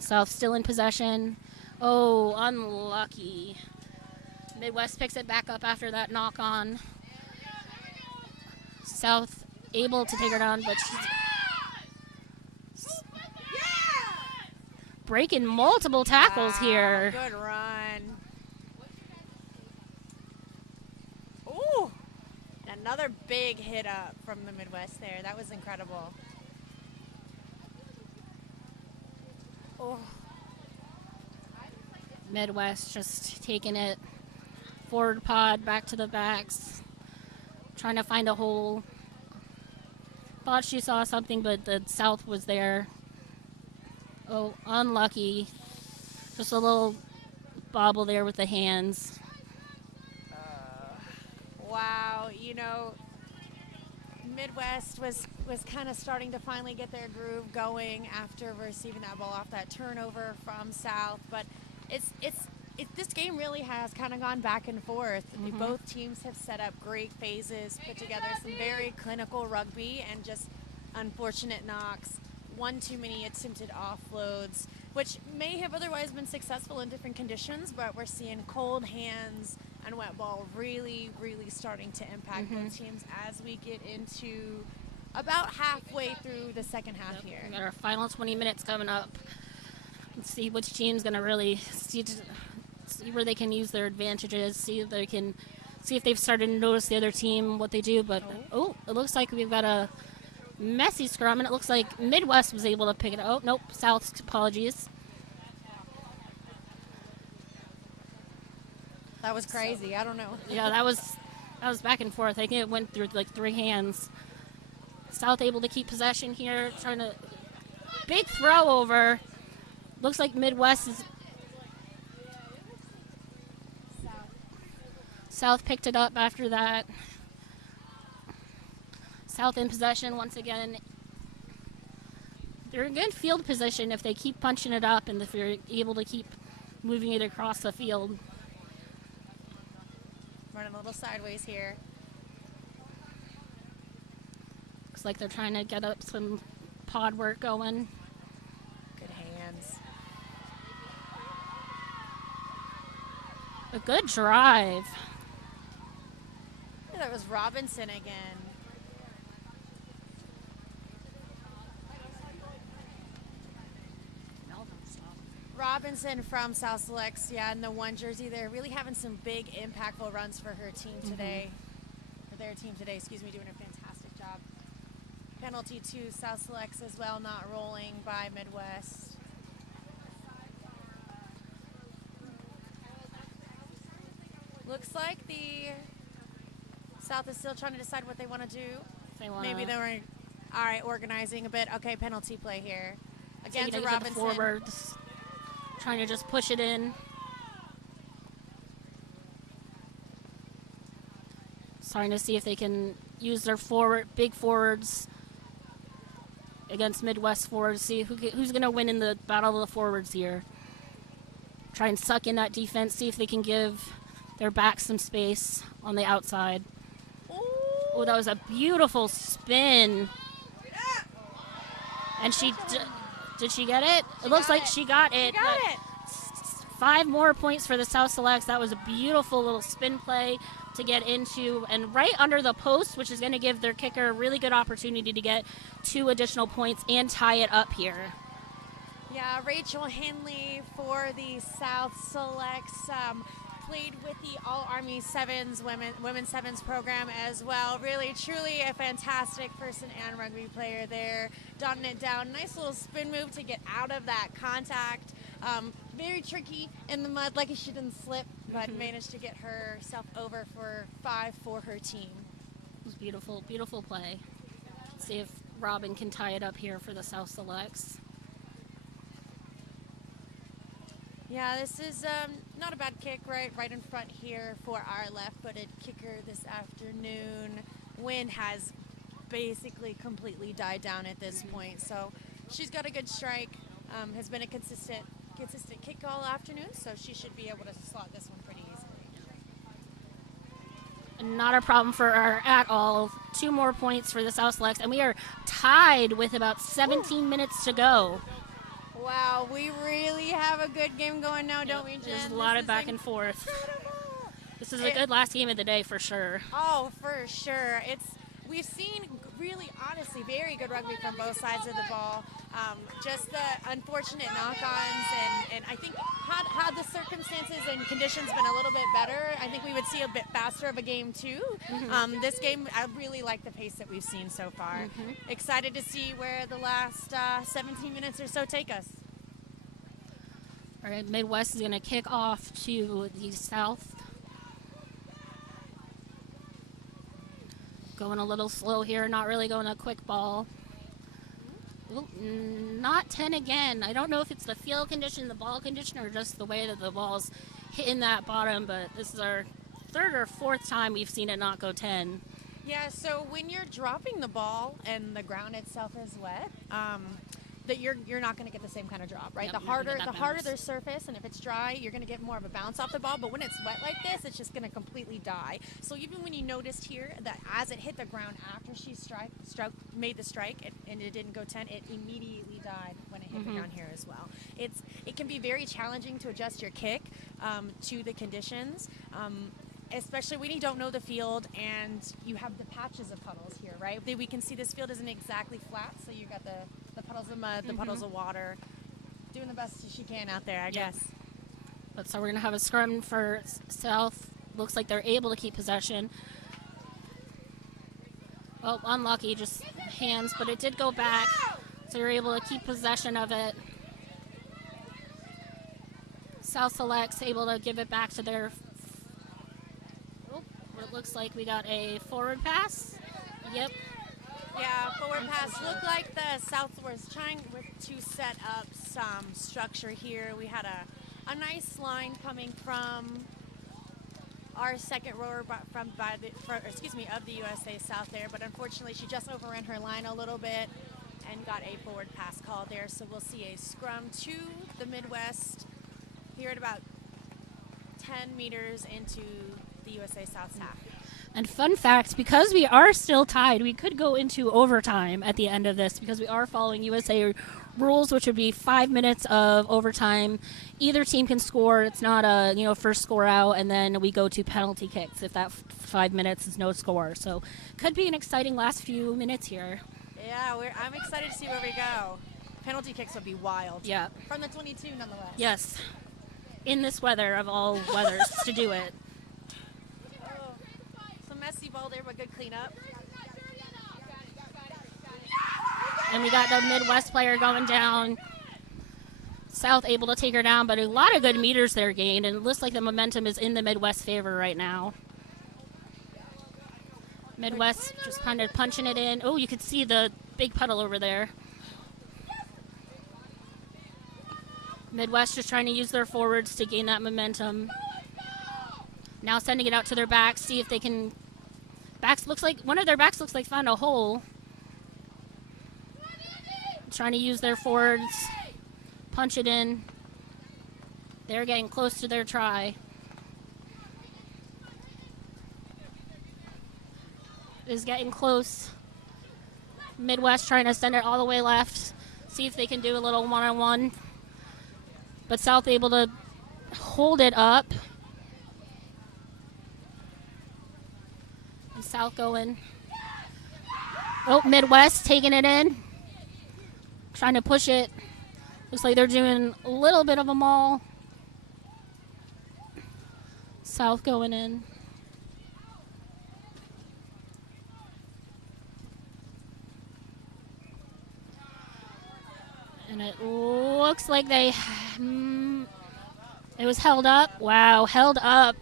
South still in possession. Oh, unlucky. Midwest picks it back up after that knock on. South able to take her down, but she's breaking multiple tackles here. Good run. Ooh, another big hit up from the Midwest there. That was incredible. Oh. Midwest just taking it forward pod back to the backs, trying to find a hole. Thought she saw something, but the South was there. Oh, unlucky. Just a little bobble there with the hands. Wow, you know, Midwest was kind of starting to finally get their groove going after receiving that ball off that turnover from South, but this game really has kind of gone back and forth. Both teams have set up great phases, put together some very clinical rugby, and just unfortunate knocks. One too many attempted offloads, which may have otherwise been successful in different conditions, but we're seeing cold hands and wet ball really, really starting to impact both teams as we get into about halfway through the second half here. We got our final 20 minutes coming up. Let's see which team's going to really see where they can use their advantages, see if they've started to notice the other team, what they do. But, it looks like we've got a messy scrum, and it looks like Midwest was able to pick it up. Oh, nope, South, apologies. That was crazy. I don't know. Yeah, that was back and forth. I think it went through like three hands. South able to keep possession here, trying to big throw over. Looks like Midwest is South picked it up after that. South in possession once again. They're in good field position if they keep punching it up and if you're able to keep moving it across the field. Running a little sideways here. Looks like they're trying to get up some pod work going. Good hands. A good drive. That was Robinson again. Robinson from South Selects, in the one jersey there, really having some big impactful runs for her team today. For their team today, doing a fantastic job. Penalty to South Selects as well, not rolling by Midwest. Looks like the South is still trying to decide what they want to do. Maybe they were, all right, organizing a bit. Okay, penalty play here. Again to Robinson. Forwards. Trying to just push it in. Starting to see if they can use their big forwards against Midwest forwards. See who's going to win in the battle of the forwards here. Try and suck in that defense. See if they can give their back some space on the outside. Oh, that was a beautiful spin. And did she get it? It looks like she got it. She got it. 5 more points for the South Selects. That was a beautiful little spin play to get into and right under the post, which is going to give their kicker a really good opportunity to get 2 additional points and tie it up here. Yeah, Rachel Henley for the South Selects. Played with the All-Army Sevens, Women's Sevens program as well. Really, truly a fantastic person and rugby player there. Dotting it down. Nice little spin move to get out of that contact. Very tricky in the mud, like she didn't slip, but managed to get herself over for 5 for her team. It was beautiful, beautiful play. Let's see if Robin can tie it up here for the South Selects. Yeah, this is not a bad kick right in front here for our left-footed kicker this afternoon. Wind has basically completely died down at this point, so she's got a good strike. Has been a consistent kick all afternoon, so she should be able to slot this one pretty easily. Not a problem for her at all. 2 more points for the South Selects, and we are tied with about 17 minutes to go. Wow, we really have a good game going now, don't we, Jen? There's a lot of back and forth. This is a good last game of the day for sure. Oh, for sure. We've seen really, honestly, very good rugby from both sides of the ball. Just the unfortunate knock-ons, and I think had the circumstances and conditions been a little bit better, I think we would see a bit faster of a game too. This game, I really like the pace that we've seen so far. Excited to see where the last 17 minutes or so take us. All right, Midwest is going to kick off to the South. Going a little slow here, not really going a quick ball. Ooh, not 10 again. I don't know if it's the field condition, the ball condition, or just the way that the ball's hitting that bottom, but this is our 3rd or 4th time we've seen it not go 10. Yeah, so when you're dropping the ball and the ground itself is wet, that you're not going to get the same kind of drop, right? Yep, the harder bounce. the surface, and if it's dry, you're going to get more of a bounce off the ball. But when it's wet like this, it's just going to completely die. So even when you noticed here that as it hit the ground after she made the strike and it didn't go 10, it immediately died when it hit the ground here as well. It can be very challenging to adjust your kick to the conditions. Especially when you don't know the field and you have the patches of puddles here, right? We can see this field isn't exactly flat, so you got the puddles of mud, the puddles of water. Doing the best she can out there, I guess. But so we're going to have a scrum for South. Looks like they're able to keep possession. Oh, unlucky, just hands, but it did go back. So you're able to keep possession of it. South Select's able to give it back to their... It looks like we got a forward pass. Yep. Yeah, forward pass. Looked like the South was trying to set up some structure here. We had a nice line coming from our second rower of the USA South there, but unfortunately she just overran her line a little bit and got a forward pass call there. So we'll see a scrum to the Midwest here at about 10 meters into the USA South's half. And fun fact, because we are still tied, we could go into overtime at the end of this because we are following USA rules, which would be 5 minutes of overtime. Either team can score. It's not a first score out, and then we go to penalty kicks if that 5 minutes is no score. So could be an exciting last few minutes here. Yeah, I'm excited to see where we go. Penalty kicks would be wild. Yeah. From the 22, nonetheless. Yes. In this weather of all weathers to do it. Messy ball there, but good cleanup. And we got the Midwest player going down. South able to take her down, but a lot of good meters there gained, and it looks like the momentum is in the Midwest favor right now. Midwest just kind of punching it in. Oh, you could see the big puddle over there. Midwest just trying to use their forwards to gain that momentum. Now sending it out to their backs, see if they can... one of their backs looks like found a hole. Trying to use their forwards, punch it in. They're getting close to their try. Is getting close. Midwest trying to send it all the way left. See if they can do a little one-on-one. But South able to hold it up. South going. Oh, Midwest taking it in. Trying to push it. Looks like they're doing a little bit of a maul. South going in. And it looks like they It was held up. Wow, held up.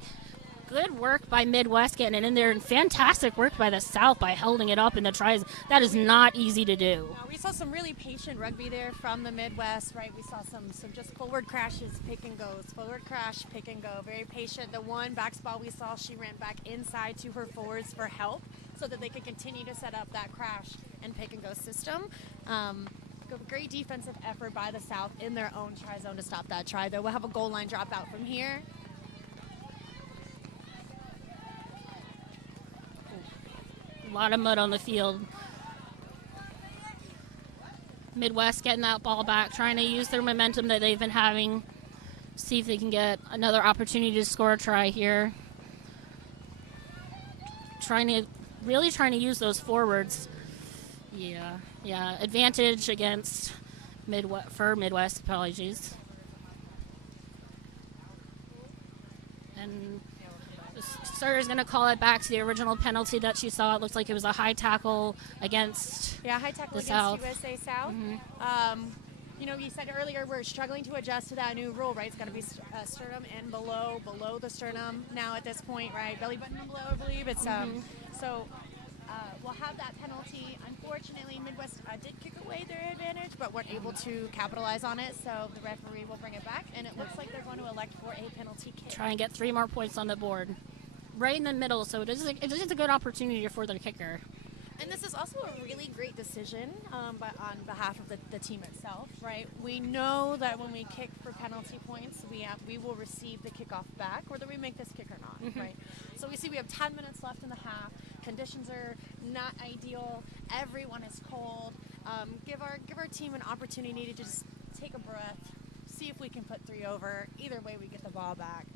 Good work by Midwest getting it in there, and fantastic work by the South by holding it up in the tries. That is not easy to do. We saw some really patient rugby there from the Midwest, right? We saw some just forward crashes, pick and goes, forward crash, pick and go. Very patient. The one back spot we saw, she ran back inside to her forwards for help so that they could continue to set up that crash and pick and go system. Great defensive effort by the South in their own try zone to stop that try, though. We'll have a goal line dropout from here. A lot of mud on the field. Midwest getting that ball back, trying to use their momentum that they've been having. See if they can get another opportunity to score a try here. Really trying to use those forwards. Yeah. Advantage against Midwest, apologies. And Sawyer going to call it back to the original penalty that she saw. It looks like it was a high tackle against high tackle the against South. USA South. You said earlier we're struggling to adjust to that new rule, right? It's going to be sternum and below the sternum now at this point, right? Belly button and below, I believe. It's so we'll have that penalty. Unfortunately, Midwest did kick away their advantage, but weren't able to capitalize on it. So the referee will bring it back, and it looks like they're going to elect for a penalty kick. Try and get 3 more points on the board. Right in the middle, so it is a good opportunity for the kicker. And this is also a really great decision but on behalf of the team itself, right? We know that when we kick for penalty points, we will receive the kickoff back, whether we make this kick or not, right? So we have 10 minutes left in the half. Conditions are not ideal. Everyone is cold. Give our team an opportunity to just take a breath, see if we can put 3 over. Either way, we get the ball back.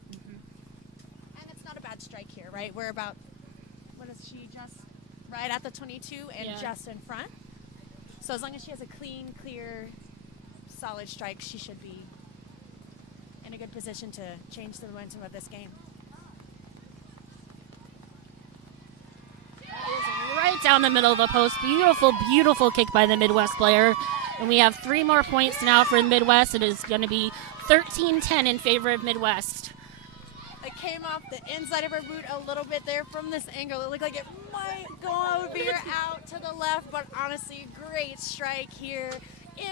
And it's not a bad strike here, right? We're about, what is she, just right at the 22 and just in front. So as long as she has a clean, clear, solid strike, she should be in a good position to change the momentum of this game. Right down the middle of the post. Beautiful, beautiful kick by the Midwest player. And we have 3 more points now for the Midwest. It is going to be 13-10 in favor of Midwest. It came off the inside of her boot a little bit there from this angle. It looked like it might go over out to the left, but honestly, great strike here.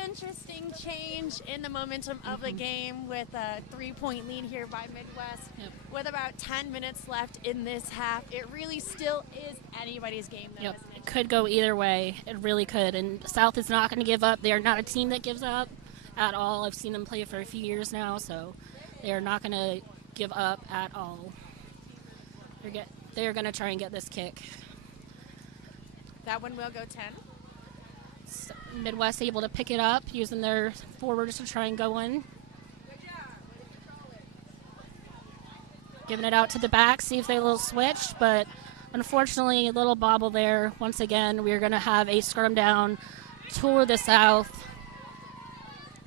Interesting change in the momentum of the game with a 3-point lead here by Midwest. With about 10 minutes left in this half, it really still is anybody's game. It could go either way. It really could. And South is not going to give up. They are not a team that gives up at all. I've seen them play for a few years now, so they are not going to give up at all. They're going to try and get this kick. That one will go 10. So Midwest able to pick it up using their forwards to try and go in. Giving it out to the back, see if they will switch, but unfortunately a little bobble there. Once again, we're going to have a scrum down to the South.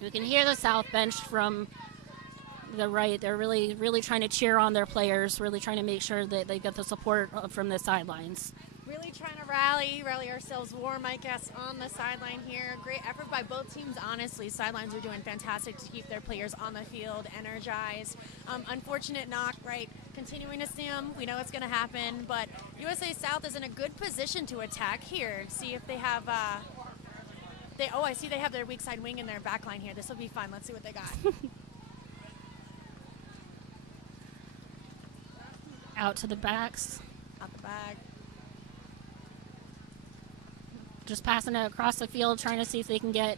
You can hear the South bench from the right. They're really, really trying to cheer on their players, really trying to make sure that they get the support from the sidelines. Really trying to rally ourselves warm, I guess, on the sideline here. Great effort by both teams, honestly. Sidelines are doing fantastic to keep their players on the field, energized. Unfortunate knock, right? Continuing to see them. We know it's going to happen, but USA South is in a good position to attack here. See if they have I see they have their weak side wing in their back line here. This will be fun. Let's see what they got. Out to the backs. Out the back. Just passing it across the field, trying to see if they can get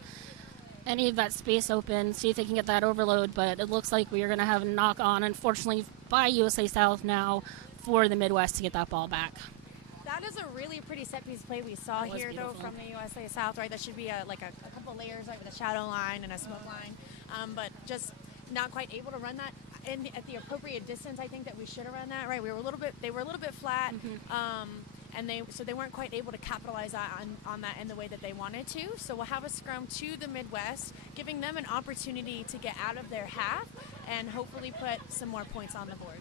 any of that space open, see if they can get that overload, but it looks like we are going to have a knock on, unfortunately, by USA South now for the Midwest to get that ball back. That is a really pretty set piece play we saw here, though, from the USA South, right? That should be a couple layers, right, with a shadow line and a smoke line, but just not quite able to run that at the appropriate distance. I think that we should have run that, right? They were a little bit flat. And they weren't quite able to capitalize on that in the way that they wanted to. So we'll have a scrum to the Midwest, giving them an opportunity to get out of their half and hopefully put some more points on the board.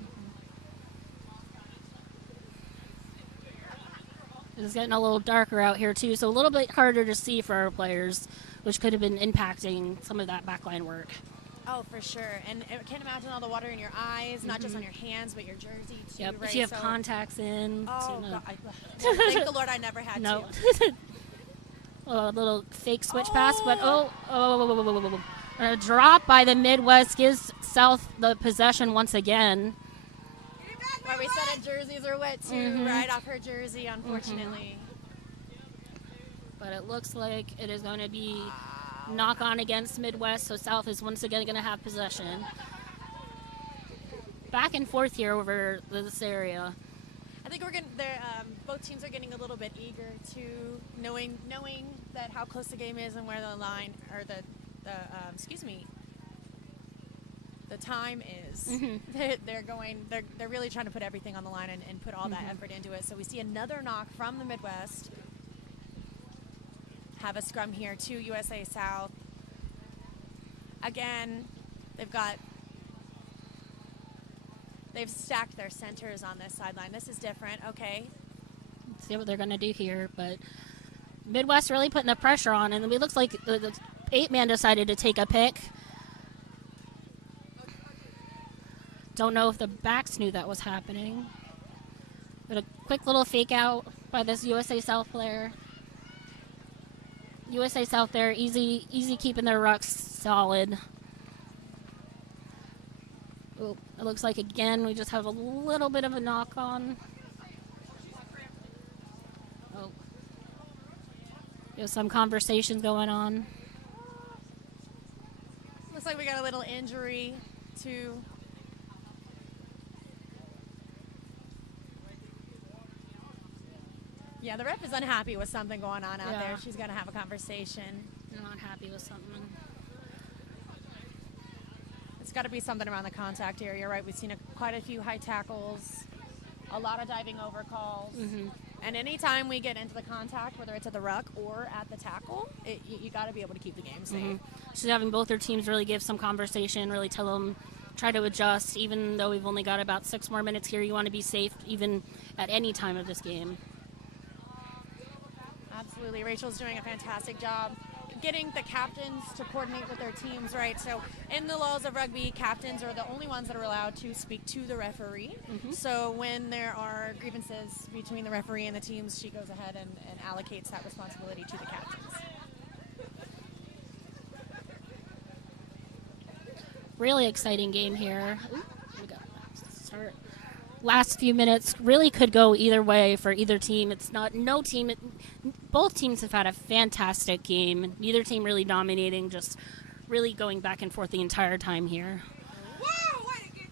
It's getting a little darker out here too, so a little bit harder to see for our players, which could have been impacting some of that backline work. Oh, for sure. And I can't imagine all the water in your eyes, not just on your hands, but your jersey too, Yep. right? If you have So, contacts in. oh, So God. Thank the Lord I never had no. to. A little fake switch pass, but a drop by the Midwest gives South the possession once again. Where we said it, jerseys are wet too, right off her jersey, unfortunately. But it looks like it is going to be knock on against Midwest, so South is once again going to have possession. Back and forth here over this area. I think both teams are getting a little bit eager to knowing that how close the game is and where the line or the time is. They're really trying to put everything on the line and put all that effort into it. So we see another knock from the Midwest. Have a scrum here to USA South. Again, they've stacked their centers on this sideline. This is different. Okay. Let's see what they're going to do here, but Midwest really putting the pressure on, and it looks like the 8-man decided to take a pick. Don't know if the backs knew that was happening. But a quick little fake out by this USA South player. USA South there, easy keeping their rucks solid. Oh, it looks like again we just have a little bit of a knock on. Oh, there's some conversations going on. Looks like we got a little injury to. Yeah, the ref is unhappy with something going on out there. She's going to have a conversation. Not happy with something. It's got to be something around the contact area, right? We've seen quite a few high tackles, a lot of diving over calls. And anytime we get into the contact, whether it's at the ruck or at the tackle, you got to be able to keep the game safe. She's having both their teams really give some conversation, really tell them, try to adjust. Even though we've only got about 6 more minutes here, you want to be safe even at any time of this game. Absolutely. Rachel's doing a fantastic job getting the captains to coordinate with their teams, right? So in the laws of rugby, captains are the only ones that are allowed to speak to the referee. So when there are grievances between the referee and the teams, she goes ahead and allocates that responsibility to the captains. Really exciting game here. We got start. Last few minutes really could go either way for either team. Both teams have had a fantastic game. Neither team really dominating, just really going back and forth the entire time here. Whoa, way to get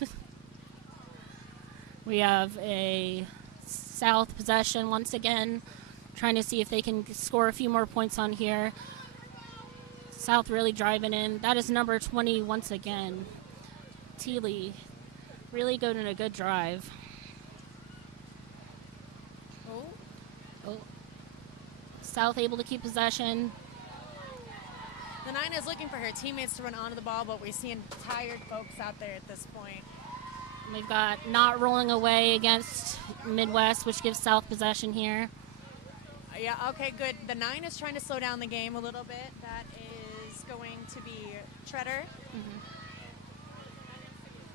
that! We have a South possession once again, trying to see if they can score a few more points on here. South really driving in. That is number 20 once again. Teely really going in a good drive. Oh. South able to keep possession. The 9 is looking for her teammates to run onto the ball, but we're seeing tired folks out there at this point. We've got not rolling away against Midwest, which gives South possession here. Yeah, okay, good. The 9 is trying to slow down the game a little bit. That is going to be Treader.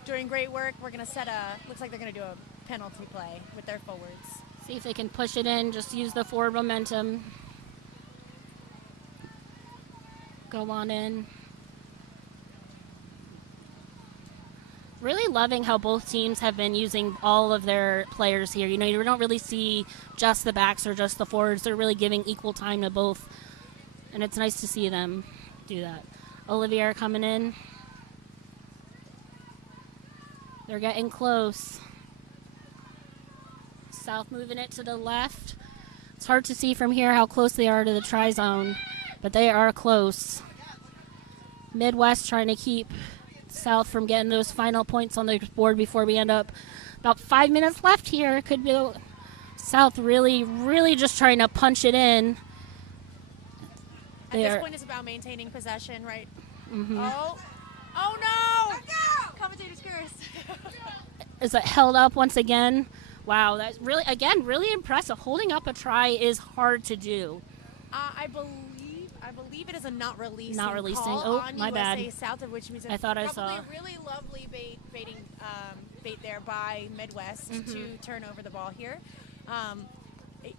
Doing great work. We're going to looks like they're going to do a penalty play with their forwards. See if they can push it in, just use the forward momentum. Go on in. Really loving how both teams have been using all of their players here. You know, you don't really see just the backs or just the forwards. They're really giving equal time to both. And it's nice to see them do that. Olivier coming in. They're getting close. South moving it to the left. It's hard to see from here how close they are to the try zone, but they are close. Midwest trying to keep South from getting those final points on the board before we end up. About 5 minutes left here. Could be South really, really just trying to punch it in. At this point, it's about maintaining possession, right? Oh no! Commentator's curse. Is it held up once again? Wow, that's really, again, really impressive. Holding up a try is hard to do. I believe believe it is a not releasing. Not releasing. Call Oh, on my USA bad. South, of which means I thought I probably saw. really lovely bait there by Midwest to turn over the ball here.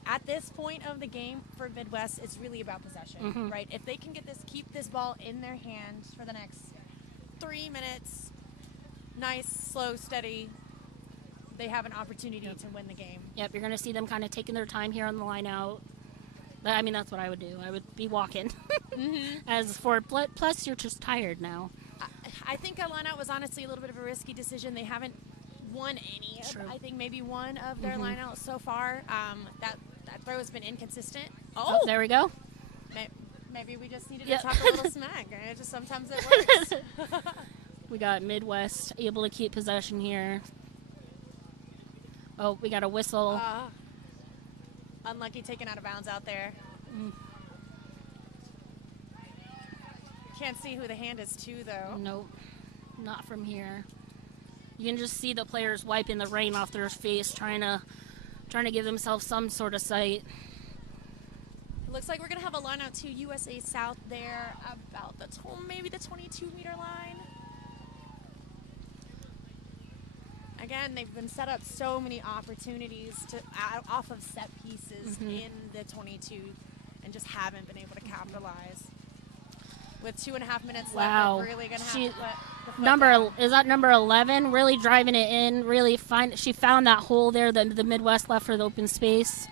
At this point of the game for Midwest, it's really about possession, right? If they can keep this ball in their hands for the next 3 minutes, nice, slow, steady, they have an opportunity to win the game. Yep, you're going to see them kind of taking their time here on the line out. I mean, that's what I would do. I would be walking. As for plus, you're just tired now. I think a line out was honestly a little bit of a risky decision. They haven't won any. I think maybe one of their line outs so far. That throw has been inconsistent. Oh, there we go. Maybe we just needed to talk a little smack. Just sometimes it works. We got Midwest able to keep possession here. Oh, we got a whistle. Unlucky taken out of bounds out there. Can't see who the hand is to, though. Nope, not from here. You can just see the players wiping the rain off their face, trying to give themselves some sort of sight. It looks like we're gonna have a line out to USA South there, about maybe the 22-meter line. Again, they've been set up so many opportunities off of set pieces in the 22, and just haven't been able to capitalize. With 2.5 minutes left, they're really gonna have to put the foot down. Is that number 11? Really driving it in. Really she found that hole there. The Midwest left for the open space.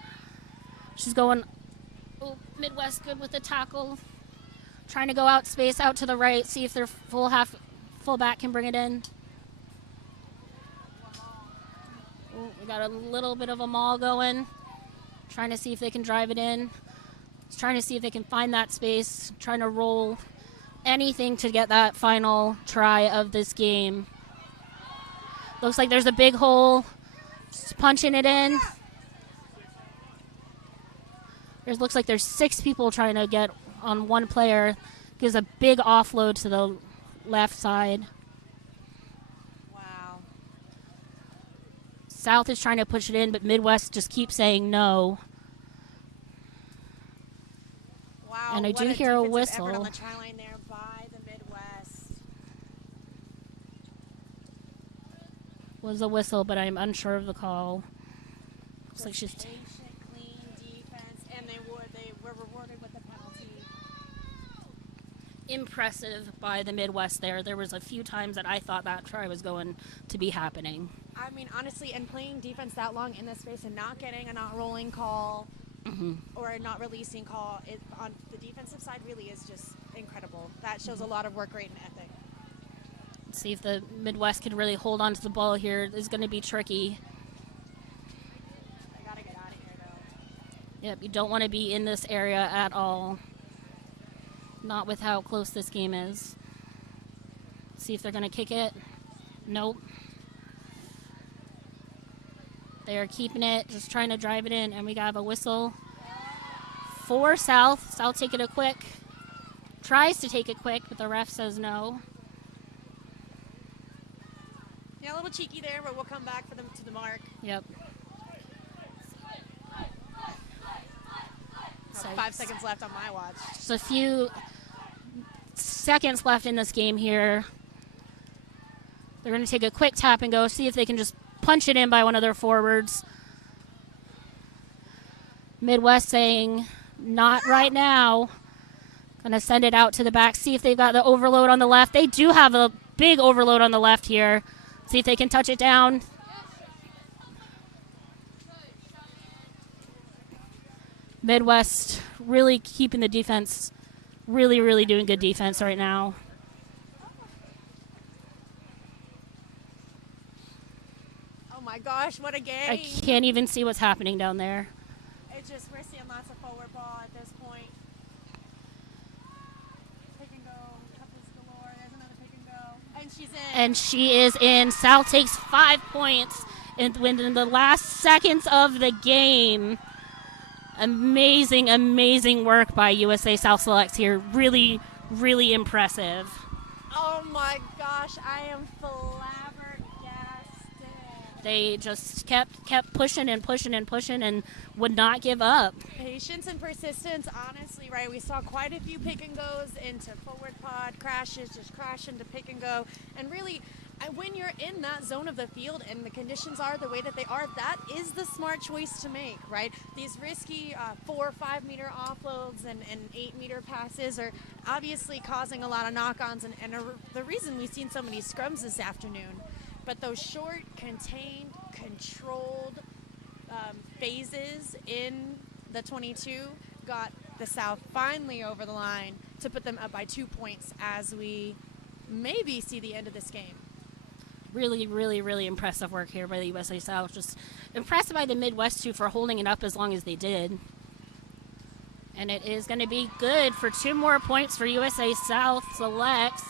She's going. Oh, Midwest good with the tackle. Trying to go out space out to the right. See if their fullback can bring it in. Oh, we got a little bit of a maul going. Trying to see if they can drive it in. Trying to see if they can find that space. Trying to roll anything to get that final try of this game. Looks like there's a big hole. Just punching it in. Looks like there's 6 people trying to get on one player. Gives a big offload to the left side. Wow. South is trying to push it in, but Midwest just keeps saying no. Wow. And I do hear a whistle. Effort on the try line there by the Midwest. Was a whistle, but I'm unsure of the call. Looks like she's patient, clean defense, and they were rewarded with the penalty. impressive by the Midwest there. There was a few times that I thought that try was going to be happening. I mean, honestly, and playing defense that long in this space and not getting a not rolling call or a not releasing call on the defensive side really is just incredible. That shows a lot of work rate and ethic. Let's see if the Midwest can really hold on to the ball here. It's going to be tricky. I gotta get out of here, though. Yep, you don't want to be in this area at all. Not with how close this game is. See if they're going to kick it. Nope. They are keeping it, just trying to drive it in, and we got a whistle for South. South taking it quick. Tries to take it quick, but the ref says no. Yeah, a little cheeky there, but we'll come back for them to the mark. Yep. 5 seconds left on my watch. Just a few seconds left in this game here. They're going to take a quick tap and go, see if they can just punch it in by one of their forwards. Midwest saying, not right now. Going to send it out to the back, see if they've got the overload on the left. They do have a big overload on the left here. See if they can touch it down. Midwest really keeping the defense, really doing good defense right now. Oh my gosh, what a game. I can't even see what's happening down there. It's just, we're seeing lots of forward ball at this point. Pick and go, touches galore, there's another pick and go. And she's in. And she is in. South takes 5 points in the last seconds of the game. Amazing work by USA South Selects here. Really impressive. Oh my gosh, I am flabbergasted. They just kept pushing and pushing and pushing and would not give up. Patience and persistence, honestly, right? We saw quite a few pick and goes into forward pod crashes, just crash into pick and go. And really, when you're in that zone of the field and the conditions are the way that they are, that is the smart choice to make, right? These risky 4 or 5 meter offloads and 8 meter passes are obviously causing a lot of knock-ons and are the reason we've seen so many scrums this afternoon. But those short, contained, controlled phases in the 22 got the South finally over the line to put them up by 2 points as we maybe see the end of this game. Really, really, really impressive work here by the USA South. Just impressed by the Midwest, too, for holding it up as long as they did. And it is going to be good for 2 more points for USA South Selects.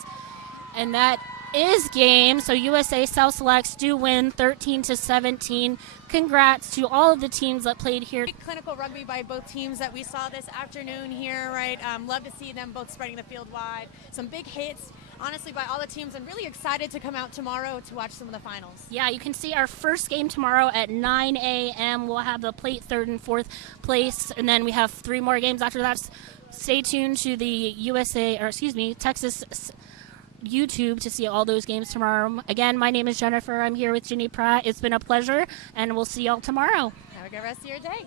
And that is game. So USA South Selects do win 13-17. Congrats to all of the teams that played here. Clinical rugby by both teams that we saw this afternoon here, right? Love to see them both spreading the field wide. Some big hits, honestly, by all the teams, and really excited to come out tomorrow to watch some of the finals. Yeah, you can see our first game tomorrow at 9 a.m. We'll have the plate 3rd and 4th place, and then we have 3 more games after that. Stay tuned to the Texas YouTube to see all those games tomorrow. Again, my name is Jennifer. I'm here with Ginny Pratt. It's been a pleasure, and we'll see y'all tomorrow. Have a good rest of your day.